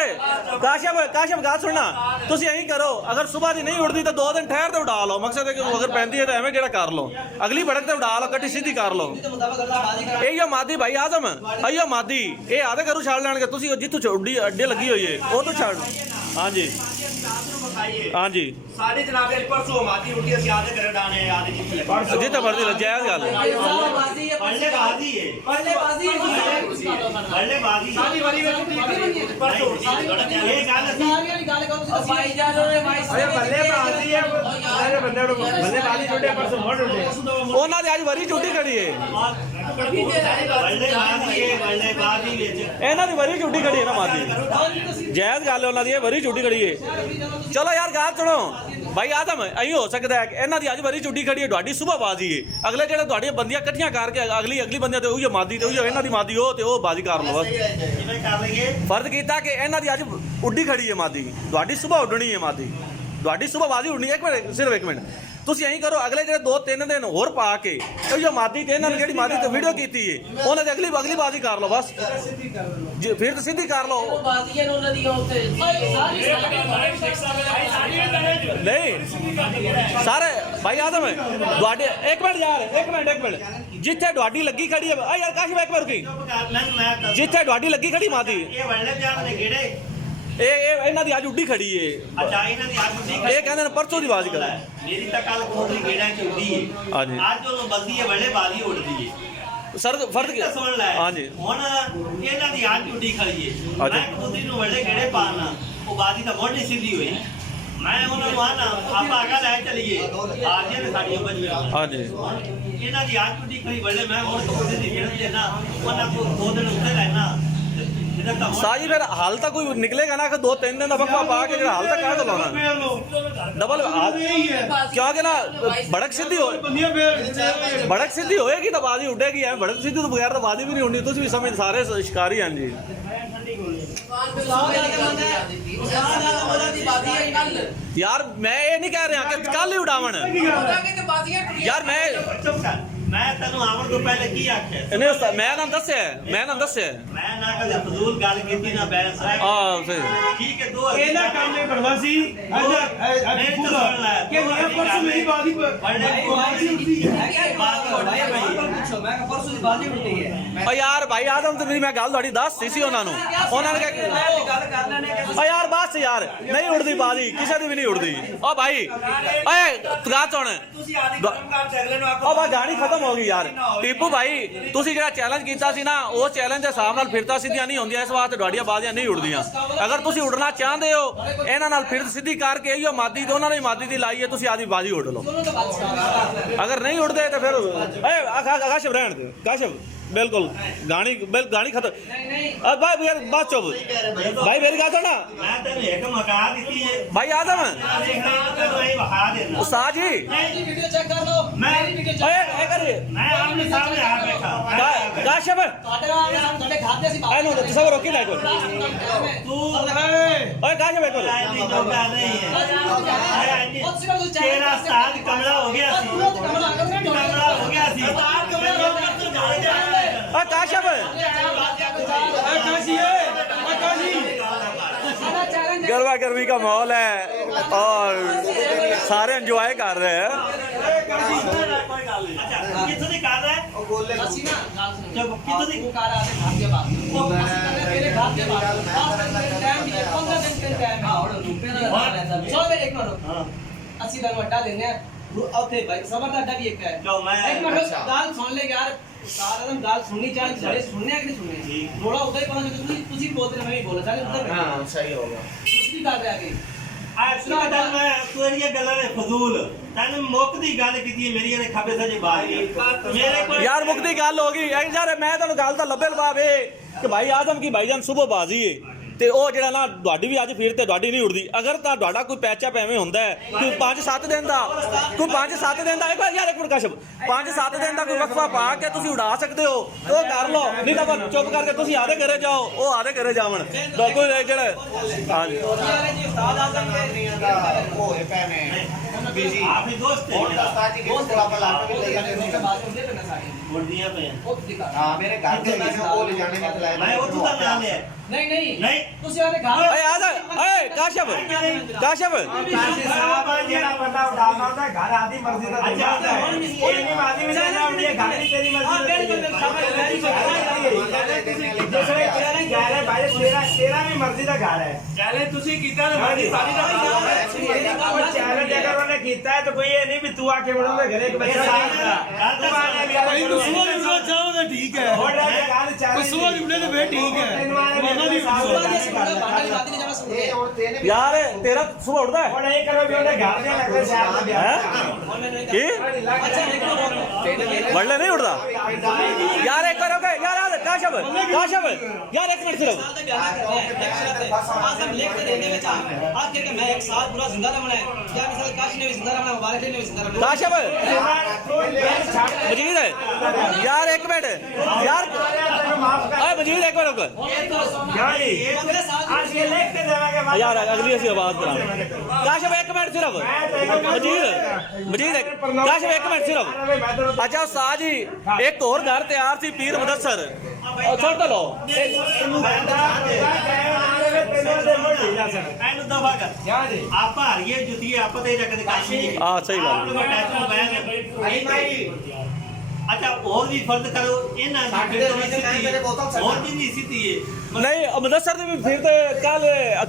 ਕਾਸ਼ਫ ਗੱਲ ਸੁਣਨਾ ਤੁਸੀਂ ਐਂ ਕਰੋ ਅਗਰ ਸਵੇਰ ਦੀ ਨਹੀਂ ਉੱਡਦੀ ਤਾਂ 2 ਦਿਨ ਠਹਿਰ ਤੇ ਉਡਾ ਲਓ ਮਕਸਦ ਹੈ ਕਿ ਅਗਰ ਪੈਂਦੀ ਹੈ ਤਾਂ ਐਵੇਂ ਜਿਹੜਾ ਕਰ ਲਓ ਅਗਲੀ ਭੜਕ ਤੇ ਉਡਾ ਲਓ ਕੱਟੀ ਸਿੱਧੀ ਕਰ ਲਓ ਦੇ ਮੁਤਾਬਕ ਅੱਲਾ ਬਾਜ਼ੀ ਕਰਾ ਇਹ ਮਾਦੀ ਭਾਈ ਆਜ਼ਮ ਆਈਓ ਮਾਦੀ ਇਹ ਆਦੇ ਕਰੂ ਛੱਡ ਲੈਣਗੇ ਤੁਸੀਂ ਜਿੱਥੋਂ ਉੱਡੀ ਅੱਡੇ ਲੱਗੀ ਹੋਈ ਹੈ ਉਹ ਤੋਂ ਛੱਡ ਹਾਂਜੀ ਹਾਂਜੀ ਸਾਡੇ ਜਨਾਬ ਦੇ ਪਰਸੋਂ ਮਾਦੀ ਉੱਡੀ ਅਸੀਂ ਆਦੇ ਘਰੇ ਡਾਣੇ ਆਦੇ ਜਿੱਥੇ ਜਿੱਥੇ ਮਰਜ਼ੀ ਜਾਇਜ਼ ਗੱਲ ਹੈ ਬਾਜੀ ਹੈ ਪੜਲੇ ਬਾਜ਼ੀ ਹੈ ਪੜਲੇ ਬਾਜੀ ਪੜਲੇ ਬਾਜ਼ੀ ਸਾਡੀ ਵਾਰੀ ਵਿੱਚ ਪਰਸੋਂ ਇਹ ਗੱਲ ਅਸੀਂ ਸਾਰੀ ਵਾਲੀ ਗੱਲ ਕਰੋ ਤੁਸੀਂ ਭਾਈ ਜਾਨ ਉਹਨੇ ਭਾਈ ਅਰੇ ਬੱਲੇ ਬਾਜ਼ੀ ਹੈ ਸਾਰੇ ਬੰਦੇ ਨੂੰ ਬੱਲੇ ਬਾਜ਼ੀ ਛੋਟੇ ਪਰਸੋਂ ਮੋੜ ਉੱਡੇ ਉਹਨਾਂ ਦੀ ਅੱਜ ਵਰੀ ਝੂਟੀ ਖੜੀ ਹੈ ਬੱਲੇ ਬਾਜ਼ੀ ਹੈ ਬੱਲੇ ਬਾਅਦ ਹੀ ਵਿੱਚ ਇਹਨਾਂ ਦੀ ਵਰੀ ਝੂਠੀ ਖੜੀ ਹੈ ਨਾ ਮਾਦੀ ਜਾਇਜ਼ ਗੱਲ ਉਹਨਾਂ ਦੀ ਇਹ ਵਰੀ ਝੂਠੀ ਖੜੀ ਹੈ ਚਲੋ ਯਾਰ ਗੱਲ ਸੁਣੋ ਭਾਈ ਆਦਮ ਅਹੀਂ ਹੋ ਸਕਦਾ ਹੈ ਕਿ ਇਹਨਾਂ ਦੀ ਅੱਜ ਵਰੀ ਝੂਠੀ ਖੜੀ ਹੈ ਤੁਹਾਡੀ ਸੁਬਹ ਬਾਜ਼ੀ ਹੈ ਅਗਲੇ ਜਿਹੜੇ ਤੁਹਾਡੀਆਂ ਬੰਦੀਆਂ ਇਕੱਠੀਆਂ ਕਰਕੇ ਅਗਲੀ ਬੰਦਿਆਂ ਤੇ ਉਹੀ ਮਾਦੀ ਤੇ ਉਹੀ ਇਹਨਾਂ ਦੀ ਮਾਦੀ ਉਹ ਤੇ ਉਹ ਬਾਜ਼ੀ ਕਰ ਲਓ ਬਸ ਜਿਵੇਂ ਕਰ ਲਈਏ ਫਰਜ਼ ਕੀਤਾ ਕਿ ਇਹਨਾਂ ਦੀ ਅੱਜ ਉੱਡੀ ਖੜੀ ਹੈ ਮਾਦੀ ਤੁਹਾਡੀ ਸੁਬਹ ਉੱਡਣੀ ਹੈ ਮਾਦੀ ਤੁਹਾਡੀ ਸੁਬਹ ਬਾਜ਼ੀ ਉੱਡਣੀ ਹੈ। ਇੱਕ ਮਿੰਟ ਸਿਰਫ ਇੱਕ ਮਿੰਟ ਤੁਸੀਂ ਐਂ ਕਰੋ ਅਗਲੇ ਜਿਹੜੇ 2-3 ਦਿਨ ਹੋਰ ਪਾ ਕੇ ਉਹ ਜੋ ਮਾਦੀ ਤੇ ਇਹਨਾਂ ਨੇ ਜਿਹੜੀ ਮਾਦੀ ਤੇ ਵੀਡੀਓ ਕੀਤੀ ਹੈ ਉਹਨਾਂ ਦੀ ਅਗਲੀ ਬਾਜ਼ੀ ਕਰ ਲਓ ਬਸ ਫਿਰ ਤਾਂ ਸਿੱਧੀ ਕਰ ਲਓ ਬਾਜ਼ੀਆਂ ਉਹਨਾਂ ਦੀਆਂ ਉੱਤੇ ਨਹੀਂ ਸਾਰੇ ਭਾਈ ਆਦਮ ਤੁਹਾਡੇ ਇੱਕ ਮਿੰਟ ਜਿੱਥੇ ਤੁਹਾਡੀ ਲੱਗੀ ਖੜੀ ਹੈ ਆ ਯਾਰ ਕਾਸ਼ੀ ਇੱਕ ਵਾਰ ਕੀ ਮੈਂ ਜਿੱਥੇ ਤੁਹਾਡੀ ਲੱਗੀ ਖੜੀ ਮਾਦੀ ਇਹ ਵੜਨੇ ਜਾਣ ਨੇ ਕਿਹੜੇ ਇਹ ਇਹਨਾਂ ਦੀ ਅੱਜ ਉੱਡੀ ਖੜੀ ਹੈ ਅੱਛਾ ਇਹਨਾਂ ਦੀ ਅੱਜ ਉੱਡੀ ਇਹ ਕਹਿੰਦੇ ਨੇ ਪਰਸੋਂ ਦੀ ਬਾਜ਼ੀ ਕਰ ਮੇਰੀ ਤਾਂ ਕੱਲ ਕੋਠੀ ਗੇੜਾਂ ਚ ਉੱਡੀ ਹੈ ਹਾਂਜੀ। ਅੱਜ ਉਹਨੂੰ ਬੰਦੀ ਹੈ ਵੜੇ ਬਾਜ਼ੀ ਉੱਡਦੀ ਹੈ ਸਰ ਫਰਜ਼ ਤਾਂ ਸੁਣ ਲੈ ਹਾਂਜੀ ਹੁਣ ਇਹਨਾਂ ਦੀ ਅੱਜ ਉੱਡੀ ਖੜੀ ਹੈ ਅੱਛਾ। ਮੈਂ ਕਬੂਤਰੀ ਨੂੰ ਵੜੇ ਗੇੜੇ ਪਾਣਾ ਉਹ ਬਾਜ਼ੀ ਤਾਂ ਮੋਢੀ ਸਿੱਧੀ ਹੋਈ ਮੈਂ ਉਹਨਾਂ ਨੂੰ ਆਣਾ ਆਪਾਂ ਅਗਾ ਲੈ ਚਲੀਏ ਆਜੀਆਂ ਨੇ ਸਾਡੀਆਂ ਬਜੀਆਂ ਹਾਂਜੀ ਇਹਨਾਂ ਦੀ ਅੱਜ ਉੱਡੀ ਖੜੀ ਵੜੇ ਮੈਂ ਹੁਣ ਕਬੂਤਰੀ ਦੀ ਗੇੜ ਦੇਣਾ ਉਹਨਾਂ ਕੋਲ 2 ਦਿਨ ਉੱਤੇ ਲੈਣਾ ਸਾਜੀ ਫਿਰ ਹਾਲ ਤਾਂ ਕੋਈ ਨਿਕਲੇਗਾ ਨਾ ਕਿ 2-3 ਦਿਨ ਦਾ ਵਕਫਾ ਪਾ ਕੇ ਜਿਹੜਾ ਹਾਲ ਤੱਕ ਕਾਹ ਤੋਂ ਲਾਉਣਾ ਡਬਲ ਕਿਉਂਕਿ ਨਾ ਭੜਕ ਸਿੱਧੀ ਹੋਏਗੀ ਤਾਂ ਬਾਜ਼ੀ ਉੱਡੇਗੀ ਐਵੇਂ ਭੜਕ ਸਿੱਧੀ ਤੋਂ ਬਗੈਰ ਤਾਂ ਬਾਜ਼ੀ ਵੀ ਨਹੀਂ ਹੁੰਦੀ ਤੁਸੀਂ ਵੀ ਸਮਝ ਸਾਰੇ ਸ਼ਿਕਾਰੀ ਹਨ ਜੀ ਯਾਰ ਮੈਂ ਇਹ ਨਹੀਂ ਕਹਿ ਰਿਹਾ ਕਿ ਕੱਲ ਹੀ ਉਡਾਵਣ ਯਾਰ ਮੈਂ ਤੈਨੂੰ ਆਉਣ ਤੋਂ ਪਹਿਲੇ ਕੀ ਆਖਿਆ ਇਹਨੇ ਮੈਂ ਤੁਹਾਨੂੰ ਦੱਸਿਆ ਮੈਂ ਨਾ ਕਦੇ ਫਜ਼ੂਲ ਗੱਲ ਕੀਤੀ ਨਾ ਬੈਸ ਆ ਫਿਰ ਠੀਕ ਹੈ ਦੋ ਇਹਦਾ ਕੰਮ ਇਹ ਕਰਵਾ ਸੀ ਮੇਰੀ ਤਾਂ ਸੁਣ ਲੈ ਕਿ ਮੈਂ ਪਰਸੋਂ ਮੇਰੀ ਬਾਦੀ ਮੈਂ ਪਰਸੋਂ ਦੀ ਬਾਜ਼ੀ ਉੱਠੀ ਹੈ ਓ ਯਾਰ ਭਾਈ ਆਦਮ ਤੇ ਮੈਂ ਗੱਲ ਤੁਹਾਡੀ ਦੱਸਤੀ ਸੀ ਉਹਨਾਂ ਨੇ ਗੱਲ ਕਰ ਲੈਣੇ ਕਿ ਓ ਯਾਰ ਬਸ ਯਾਰ ਨਹੀਂ ਉੜਦੀ ਬਾਜ਼ੀ ਕਿਸੇ ਦੀ ਵੀ ਨਹੀਂ ਉੜਦੀ ਓ ਭਾਈ ਓਏ ਤਗਾ ਚੋਣ ਤੁਸੀਂ ਆਦੀ ਕੰਮ ਕਰ ਚ ਅਗਲੇ ਨੂੰ ਆਖੋ ਓ ਬਾ ਗਾਣੀ ਖਤਮ ਹੋ ਗਈ ਯਾਰ ਟੀਪੂ ਭਾਈ ਤੁਸੀਂ ਜਿਹੜਾ ਚੈਲੰਜ ਕੀਤਾ ਸੀ ਨਾ ਉਹ ਚੈਲੰਜ ਦੇ ਹਿਸਾਬ ਨਾਲ ਫਿਰਤਾ ਸਿੱਧੀਆਂ ਨਹੀਂ ਹੁੰਦੀਆਂ ਇਸ ਵਾਸਤੇ ਤੁਹਾਡੀਆਂ ਬਾਜ਼ੀਆਂ ਨਹੀਂ ਉੜਦੀਆਂ ਅਗਰ ਤੁਸੀਂ ਉੜਨਾ ਚਾਹੁੰਦੇ ਹੋ ਇਹਨਾਂ ਨਾਲ ਫਿਰ ਸਿੱਧੀ ਕਰਕੇ ਇਹੋ ਮਾਦੀ ਤੇ ਉਹਨਾਂ ਨੇ ਮਾਦੀ ਦੀ ਲਾਈ ਹੈ ਤੁਸੀਂ ਆਦੀ ਬਾਜ਼ੀ ਉੜ ਲਓ ਅਗਰ ਨਹੀਂ ਉੜਦੇ ਤਾਂ ਫਿਰ ਓਏ ਆਕਾਸ਼ਵ ਰਹਿਣ ਦੇ ਕਾਸ਼ਵ ਬਿਲਕੁਲ ਗਾਣੀ ਖਤਮ ਭਾਈ ਯਾਰ ਬਾਤ ਚੁੱਪ ਭਾਈ ਮੇਰੀ ਗੱਲ ਸੁਣਾ ਮੈਂ ਤੈਨੂੰ ਇੱਕ ਮਕਾ ਦਿੱਤੀ ਹੈ ਭਾਈ ਆਦਮ ਤੈਨੂੰ ਇਹ ਵਖਾ ਦੇਣਾ ਉਸਤਾਦ ਜੀ ਵੀਡੀਓ ਚੈੱਕ ਕਰ ਲਓ ਮੇਰੀ ਵੀਡੀਓ ਚੈੱਕ ਓਏ ਇਹ ਕਰੀਏ ਮੈਂ ਆਪਣੇ ਸਾਹਮਣੇ ਆ ਬੈਠਾ ਕਾਸ਼ਵ ਤੁਹਾਡੇ ਨਾਲ ਸਾਡੇ ਖਾਤੇ ਸੀ ਇਹਨੂੰ ਤੁਸੀਂ ਰੋਕੀ ਲੈ ਕੋਈ ਤੂੰ ਓਏ ਕਾਸ਼ਵ ਇੱਕ ਨਹੀਂ ਜੋਗਾ ਨਹੀਂ ਹੈ ਤੇਰਾ ਉਸਤਾਦ ਕਮਲਾ ਹੋ ਗਿਆ ਸੀ ਕਮਲਾ ਹੋ ਗਿਆ ਸੀ ਓਏ ਕਾਸ਼ਵ गरबा गर्मी का माहौल है और सारे एंजॉय कर रहे हैं ਅੱਛਾ ਕਿੱਥੋਂ ਦੀ ਕਰ ਰਿਹਾ ਅਸੀਂ ਨਾ ਗੱਲ ਸੁਣੋ ਕਿੱਥੋਂ ਦੀ ਕਾਰ ਆ ਦੇ ਖਾਤੇ ਬਾਅਦ ਉਹ ਤੇਰੇ ਖਾਤੇ ਬਾਅਦ 10 ਦਿਨ ਟਾਈਮ ਦੀ 15 ਦਿਨ ਤੇ ਟਾਈਮ ਹੈ ਹੁਣ ਰੁਪਏ ਦਾ ਰਹਿੰਦਾ ਚਲੋ ਮੇਰੇ ਇੱਕ ਮਿੰਟ ਅਸੀਂ ਤੁਹਾਨੂੰ ਅੱਡਾ ਦਿੰਦੇ ਆ ਉੱਥੇ ਭਾਈ ਸਬਰ ਦਾ ਅੱਡਾ ਵੀ ਇੱਕ ਹੈ ਲਓ ਮੈਂ ਇੱਕ ਮਿੰਟ ਗੱਲ ਸੁਣ ਲੈ ਯਾਰ ਸਾਰਾ ਗੱਲ ਸੁਣਨੀ ਚਾਹੀਦੀ ਸਾਰੇ ਸੁਣਨੇ ਕਿ ਨਹੀਂ ਸੁਣਨੇ ਥੋੜਾ ਉਦਾਂ ਹੀ ਪਤਾ ਨਹੀਂ ਤੁਸੀਂ ਬੋਲਦੇ ਮੈਂ ਵੀ ਬੋਲਦਾ ਸਾਰੇ ਉੱਧਰ ਹਾਂ ਸਹੀ ਹੋਗਾ ਤੁਸੀਂ ਗੱਲ ਰਿਹਾ ਕਿ ਐਸਾ ਤਾਂ ਮੈਂ ਤੇਰੀਆਂ ਗੱਲਾਂ ਨੇ ਫਜ਼ੂਲ ਤੈਨੂੰ ਮੁੱਕ ਦੀ ਗੱਲ ਕੀਤੀ ਮੇਰੀ ਨੇ ਖੱਬੇ ਸੱਜੇ ਬਾਹਰ ਮੇਰੇ ਕੋਲ यार मुक्ति गल हो गई यार मैं तो गल तो लब्बे लबावे कि भाई आदम की भाईजान सुबह बाजी है ਤੇ ਉਹ ਜਿਹੜਾ ਨਾ ਤੁਹਾਡੀ ਵੀ ਅੱਜ ਫਿਰ ਤੇ ਤੁਹਾਡੀ ਨਹੀਂ ਉੜਦੀ ਅਗਰ ਤਾਂ ਤੁਹਾਡਾ ਕੋਈ ਪੈਚਅਪ ਐਵੇਂ ਹੁੰਦਾ ਕੋਈ 5-7 ਦਿਨ ਦਾ ਇੱਕ ਯਾਰ ਇੱਕ ਮਿੰਟ ਕਾਸ਼ਬ 5-7 ਦਿਨ ਦਾ ਕੋਈ ਵਕਫਾ ਪਾ ਕੇ ਤੁਸੀਂ ਉਡਾ ਸਕਦੇ ਹੋ ਉਹ ਕਰ ਲਓ ਨਹੀਂ ਤਾਂ ਚੁੱਪ ਕਰਕੇ ਤੁਸੀਂ ਆਦੇ ਘਰੇ ਜਾਓ ਉਹ ਆਦੇ ਘਰੇ ਜਾਵਣ ਕੋਈ ਜਿਹੜਾ ਹਾਂਜੀ ਹੋਏ ਪੈਨੇ ਬਿਜੀ ਆਪਣੀ ਦੋਸਤ ਹੈ ਮੇਰਾ ਉਸਤਾਦ ਜੀ ਦੋਸਤ ਆਪਾਂ ਲਾ ਕੇ ਲੈ ਜਾਂਦੇ ਨੇ ਮੁਰਦੀਆਂ ਪਈਆਂ ਹਾਂ ਮੇਰੇ ਘਰ ਦੇ ਵਿੱਚ ਉਹ ਲੈ ਜਾਣੇ ਨੇ ਬੁਲਾਇਆ ਮੈਂ ਉਹ ਤਾਂ ਲਾ ਲਿਆ ਨਹੀਂ ਤੁਸੀਂ ਆਦੇ ਘਰ ਓਏ ਆਦਾ ਓਏ ਕਾਸ਼ਬ ਕਾਸ਼ੀ ਸਾਹਿਬ ਜਿਹੜਾ ਬੰਦਾ ਉਡਾਉਂਦਾ ਉਹਦਾ ਘਰ ਆਦੀ ਮਰਜ਼ੀ ਦਾ ਦਿੰਦਾ ਹੈ ਇਹ ਨਹੀਂ ਮਾਦੀ ਵੀ ਨਾ ਹੁੰਦੀ ਹੈ ਘਰ ਦੀ ਤੇਰੀ ਮਰਜ਼ੀ ਦਾ ਦੂਸਰੇ ਤੇਰਾ ਨਹੀਂ ਘਰ ਹੈ ਭਾਈ ਤੇਰਾ ਵੀ ਮਰਜ਼ੀ ਦਾ ਘਰ ਹੈ ਚੈਲੰਜ ਤੁਸੀਂ ਕੀਤਾ ਤੇ ਬਾਜੀ ਸਾਰੀ ਦਾ ਚੈਲੰਜ ਅਗਰ ਉਹਨੇ ਕੀਤਾ ਹੈ ਤਾਂ ਕੋਈ ਇਹ ਨਹੀਂ ਵੀ ਤੂੰ ਆ ਕੇ ਬਣਾਉਂਦੇ ਘਰੇ ਇੱਕ ਬੱਚਾ ਤੂੰ ਆ ਕੇ ਭਾਈ ਨੂੰ ਸੁਬਹ ਦੀ ਉੜਾ ਚਾਹੋ ਤਾਂ ਠੀਕ ਹੈ ਹੋਰ ਰਹਿ ਕੇ ਗੱਲ ਚੈਲੰਜ ਸੁਬਹ ਦੀ ਉੜੇ ਤੇ ਫੇਰ ਠੀਕ ਹੈ ਉਹਨਾਂ ਦੀ ਯਾਰ ਤੇਰਾ ਸੁਬਹ ਉੱਠਦਾ ਹੈ ਹੁਣ ਇਹ ਕਰੋ ਵੀ ਉਹਨੇ ਘਰ ਦੇ ਲੱਗਦੇ ਸ਼ਹਿਰ ਦਾ ਵਿਆਹ ਕੀ ਵੜਲੇ ਨਹੀਂ ਉੱਠਦਾ ਯਾਰ ਇੱਕ ਕਰੋਗੇ ਯਾਰ काशफ काशफ यार एक मिनट सिर्फ साल का बयान करते हैं एक शर्त है आज हम लिख के देने में चाहते हैं आज कि मैं एक साल पूरा जिंदा रहना है क्या मिसाल काश ने भी जिंदा रहना मुबारक ने भी जिंदा रहना काशफ मजीद है यार एक मिनट यार मजीद एक मिनट यार अगली ऐसी आवाज करा काशफ एक मिनट सिर्फ मजीद काशफ एक मिनट सिर्फ अच्छा उस्ताद जी एक और घर तैयार थी पीर मुदस्सर छोड़ तो लो ਇਹਨੂੰ ਦਫਾ ਕਰ ਆਪਾਂ ਹਰੀਏ ਜੁੱਤੀਏ ਆਪਾਂ ਤੇ ਜਾ ਕੇ ਕੰਮ ਨਹੀਂ हाँ सही बात अच्छा और भी फर्ज करो ਇਹਨਾਂ ਦੀ ਹੋਰ ਵੀ ਨਹੀਂ ਸਿੱਧੀ ਹੈ नहीं मुदस्सर ने भी फिर तो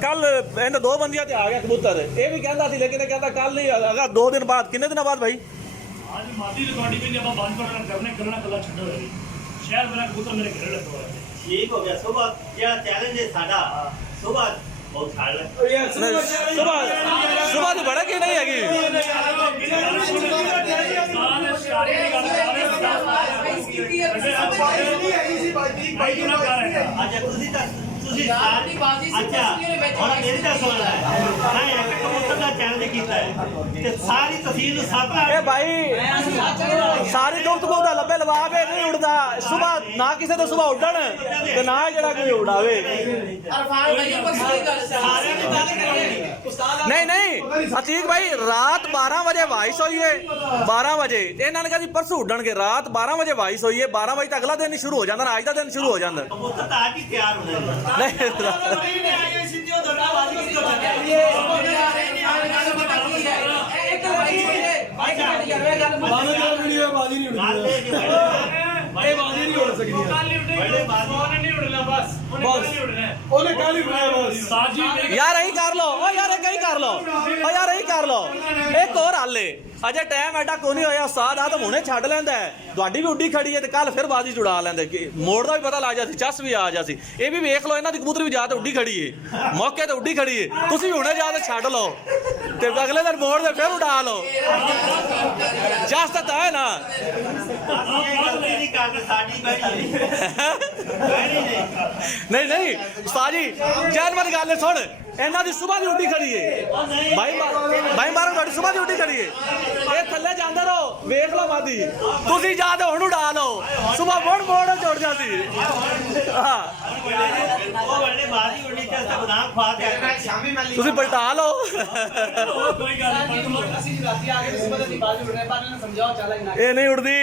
कल इन दो बंदियां आ गया कबूतर ये भी कहता थी लेकिन कहता कल नहीं अगर 2 दिन बाद कितने दिन बाद भाई आज मादी रिकॉर्डिंग के लिए हम बंद करना कला छड्डो है शहर मेरा कबूतर मेरे घर लगा हुआ है ठीक हो गया सुबह क्या चैलेंज है साडा सुबह बहुत छाड़ ले सुबह तो बड़ा की नहीं हैगी अच्छा ਤੁਸੀਂ ਸਾਡੀ ਬਾਜ਼ੀ ਅੱਛਾ ਹੁਣ ਮੇਰੀ ਤਾਂ ਸੁਣ ਲੈ ਮੈਂ ਇੱਕ ਕਬੂਤਰ ਦਾ ਚੈਲੰਜ ਕੀਤਾ ਹੈ ਤੇ ਸਾਰੀ ਤਸਵੀਰ ਨੂੰ ਸਭ ए भाई सारी गुफ्तगू दा लब्बे लवावे नहीं उड़दा सुबह ना किसे तो सुबह उड़न ते ना जेड़ा कोई उड़ावे नहीं नहीं अतीक भाई रात 12 बजे वाइस हुई है 12 बजे इन्होंने कहा परसों उड़नगे रात 12 बजे वाइस हुई है 12 बजे तक अगला दिन शुरू हो जाता आज का दिन शुरू हो जाता ਕਬੂਤਰ ਤਾਂ ਅੱਜ ਹੀ ਤਿਆਰ ਹੋਣਾ नहीं ਬਾਜੀ ਨਹੀਂ ਉੜ ਸਕਦੀ ਉਹਨੇ ਕਾਲੀ ਬਣਾਇਆ ਬਸ यार यही कर लो ओ यार यही कर लो ओ यार यही कर लो एक और हल है अजे टाइम एडा को नहीं होया उस्ताद आ तो हुणे छड्ड लैंदा है ਤੁਹਾਡੀ ਵੀ ਉੱਡੀ ਖੜੀ ਹੈ ਤੇ ਕੱਲ ਫਿਰ ਬਾਜ਼ੀ ਜੁੜਾ ਲੈਂਦੇ ਮੋੜ ਦਾ ਵੀ ਪਤਾ ਲੱਗ ਜਾ ਸੀ ਚੱਸ ਵੀ ਆ ਜਾ ਸੀ ਇਹ ਵੀ ਵੇਖ ਲਓ ਇਹਨਾਂ ਦੀ ਕਬੂਤਰ ਵੀ ਜਾ ਤੇ ਉੱਡੀ ਖੜੀ ਹੈ ਮੌਕੇ ਤੇ ਉੱਡੀ ਖੜੀ ਹੈ ਤੁਸੀਂ ਹੁਣੇ ਜਾ ਤੇ ਛੱਡ ਲਓ ਤੇ ਅਗਲੇ ਦਿਨ ਮੋੜ ਦੇ ਫਿਰ ਉਡਾ ਲਓ ਚੱਸ ਤਾਂ ਹੈ ਨਾ ਨਹੀਂ ਕਰਦੇ ਸਾਡੀ ਬੈਠੀ ਨਹੀਂ ਨਹੀਂ ਉਸਤਾਦ ਜੀ ਜੈਨਮਤ ਗੱਲ ਸੁਣ ਇਹਨਾਂ ਦੀ ਸਵੇਰ ਦੀ ਉੱਡੀ ਖੜੀ ਏ ਭਾਈ ਮਾਰੋ ਤੁਹਾਡੀ ਸਵੇਰ ਦੀ ਉੱਡੀ ਖੜੀ ਏ ਇਹ ਥੱਲੇ ਜਾਂਦੇ ਰਹੋ ਵੇਖ ਲਓ ਮਾਦੀ ਤੁਸੀਂ ਜਾ ਤੇ ਹੁਣ ਉਡਾ ਲਓ ਸਵੇਰ ਮੋੜ ਜੁੜ ਜਾਂਦੀ ਹਾਂ ਉਹ ਵਾਲੇ ਬਾਦੀ ਉੜੀ ਤੇ ਬਦਾਮ ਖਵਾ ਕੇ ਤੁਸੀਂ ਪਲਟਾ ਲਓ कोई गल नहीं ਅਸੀਂ ਰਾਤੀ ਆ ਕੇ ਸਿਮਰਤ ਦੀ ਬਾਜ਼ੀ ਉੜਨੇ ਪਰ ਇਹਨੂੰ ਸਮਝਾਓ ਚੱਲ ਨਾ ਇਹ ਨਹੀਂ ਉੜਦੀ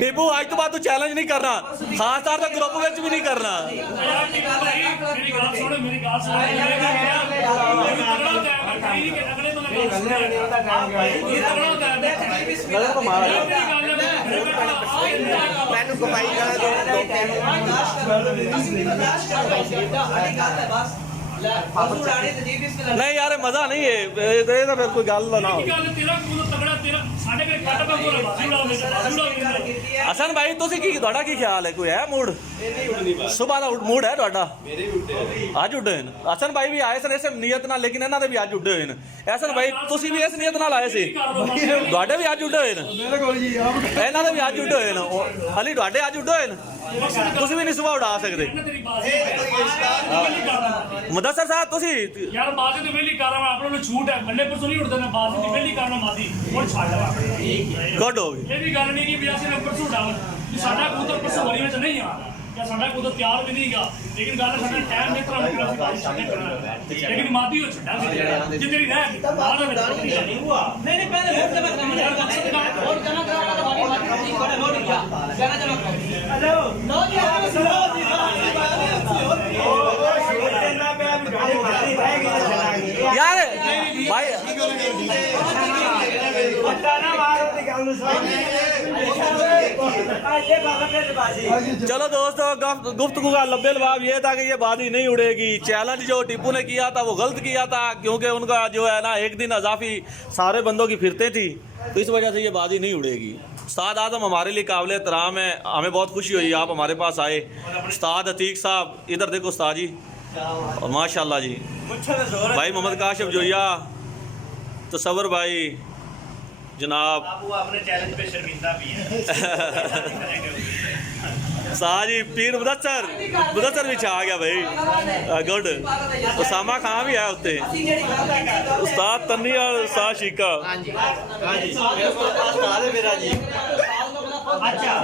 ਟੀਪੂ ਅੱਜ ਤੋਂ ਬਾਅਦ ਤੂੰ ਚੈਲੰਜ ਨਹੀਂ ਕਰਨਾ ਖਾਸ ਤੌਰ ਤੇ ਗਰੁੱਪ ਵਿੱਚ ਵੀ ਨਹੀਂ ਕਰਨਾ मेरी गल सुन मेरी गल सुन अगले ਮੈਨੂੰ ਕਮਾਈ ਕਰਾ ਦੋ नहीं यार मजा नहीं है ये तो फिर कोई गल ना हो हसन भाई ਤੁਸੀਂ ਕੀ ਤੁਹਾਡਾ ਕੀ ਖਿਆਲ ਹੈ ਕੋਈ ਹੈ ਮੂਡ ਸੁਬਹ ਦਾ ਮੂਡ ਹੈ ਤੁਹਾਡਾ ਅੱਜ ਉੱਡੇ ਨੇ ਹਸਨ ਭਾਈ ਵੀ ਆਏ ਸਨ ਇਸੇ ਨੀਅਤ ਨਾਲ ਲੇਕਿਨ ਇਹਨਾਂ ਦੇ ਵੀ ਅੱਜ ਉੱਡੇ ਹੋਏ ਨੇ ਹਸਨ ਭਾਈ ਤੁਸੀਂ ਵੀ ਇਸ ਨੀਅਤ ਨਾਲ ਆਏ ਸੀ ਤੁਹਾਡੇ ਵੀ ਅੱਜ ਉੱਡੇ ਹੋਏ ਨੇ ਮੇਰੇ ਕੋਲ ਜੀ ਆਪ ਇਹਨਾਂ ਦੇ ਵੀ ਅੱਜ ਉੱਡੇ ਹੋਏ ਨੇ ਹਲੀ ਤੁਹਾਡੇ ਅੱਜ ਉੱਡੇ ਹੋਏ ਨੇ ਤੁਸੀਂ ਵੀ ਨਹੀਂ ਸੁਬਹ ਉਡਾ ਸਕਦੇ ਮੁਦੱਸਰ ਸਾਹਿਬ ਤੁਸੀਂ यार बाजी तो वेली कर रहा आप लोगों ने छूट है मंडे पर तो नहीं उड़ते ना बाजी तो वेली करना मादी और छाड़ रहा गुड हो गई ये भी गल नहीं कि भी ऐसे नंबर से उड़ाव कि साडा कबूतर परसों में नहीं आ क्या साडा कबूतर तैयार भी नहीं गा लेकिन गल साडा टाइम में तरह निकला सी बाजी साडे करना लेकिन मादी हो छड़ा जे तेरी रह बाहर में नहीं हुआ नहीं पहले वोट जमा करना वोट जमा कराना तो हमारी बात ठीक करे नोट किया जाना जमा करो हेलो नो जी यार भाई चलो दोस्तों गुफ्तगू का लब्बे लबाब ये था कि ये बाजी नहीं उड़ेगी चैलेंज जो टीपू ने किया था वो गलत किया था क्योंकि उनका जो है ना एक दिन अजाफी सारे बंदों की फिरते थी तो इस वजह से ये बाजी नहीं उड़ेगी। उस्ताद आदम हमारे लिए काबिल एहतराम है, हमें बहुत खुशी हुई आप हमारे पास आए। उस्ताद अतीक साहब इधर देखो उस्ताद जी और माशाल्लाह जी भाई मोहम्मद काशिफ जोया तसव्वुर भाई जनाब वो अपने चैलेंज पे शर्मिंदा भी है उस्ताद जी पीर मुदस्सर भी आ गया भाई गुड उसामा खान भी है उत्ते उस्ताद तन्नी और उस्ताद शीका अच्छा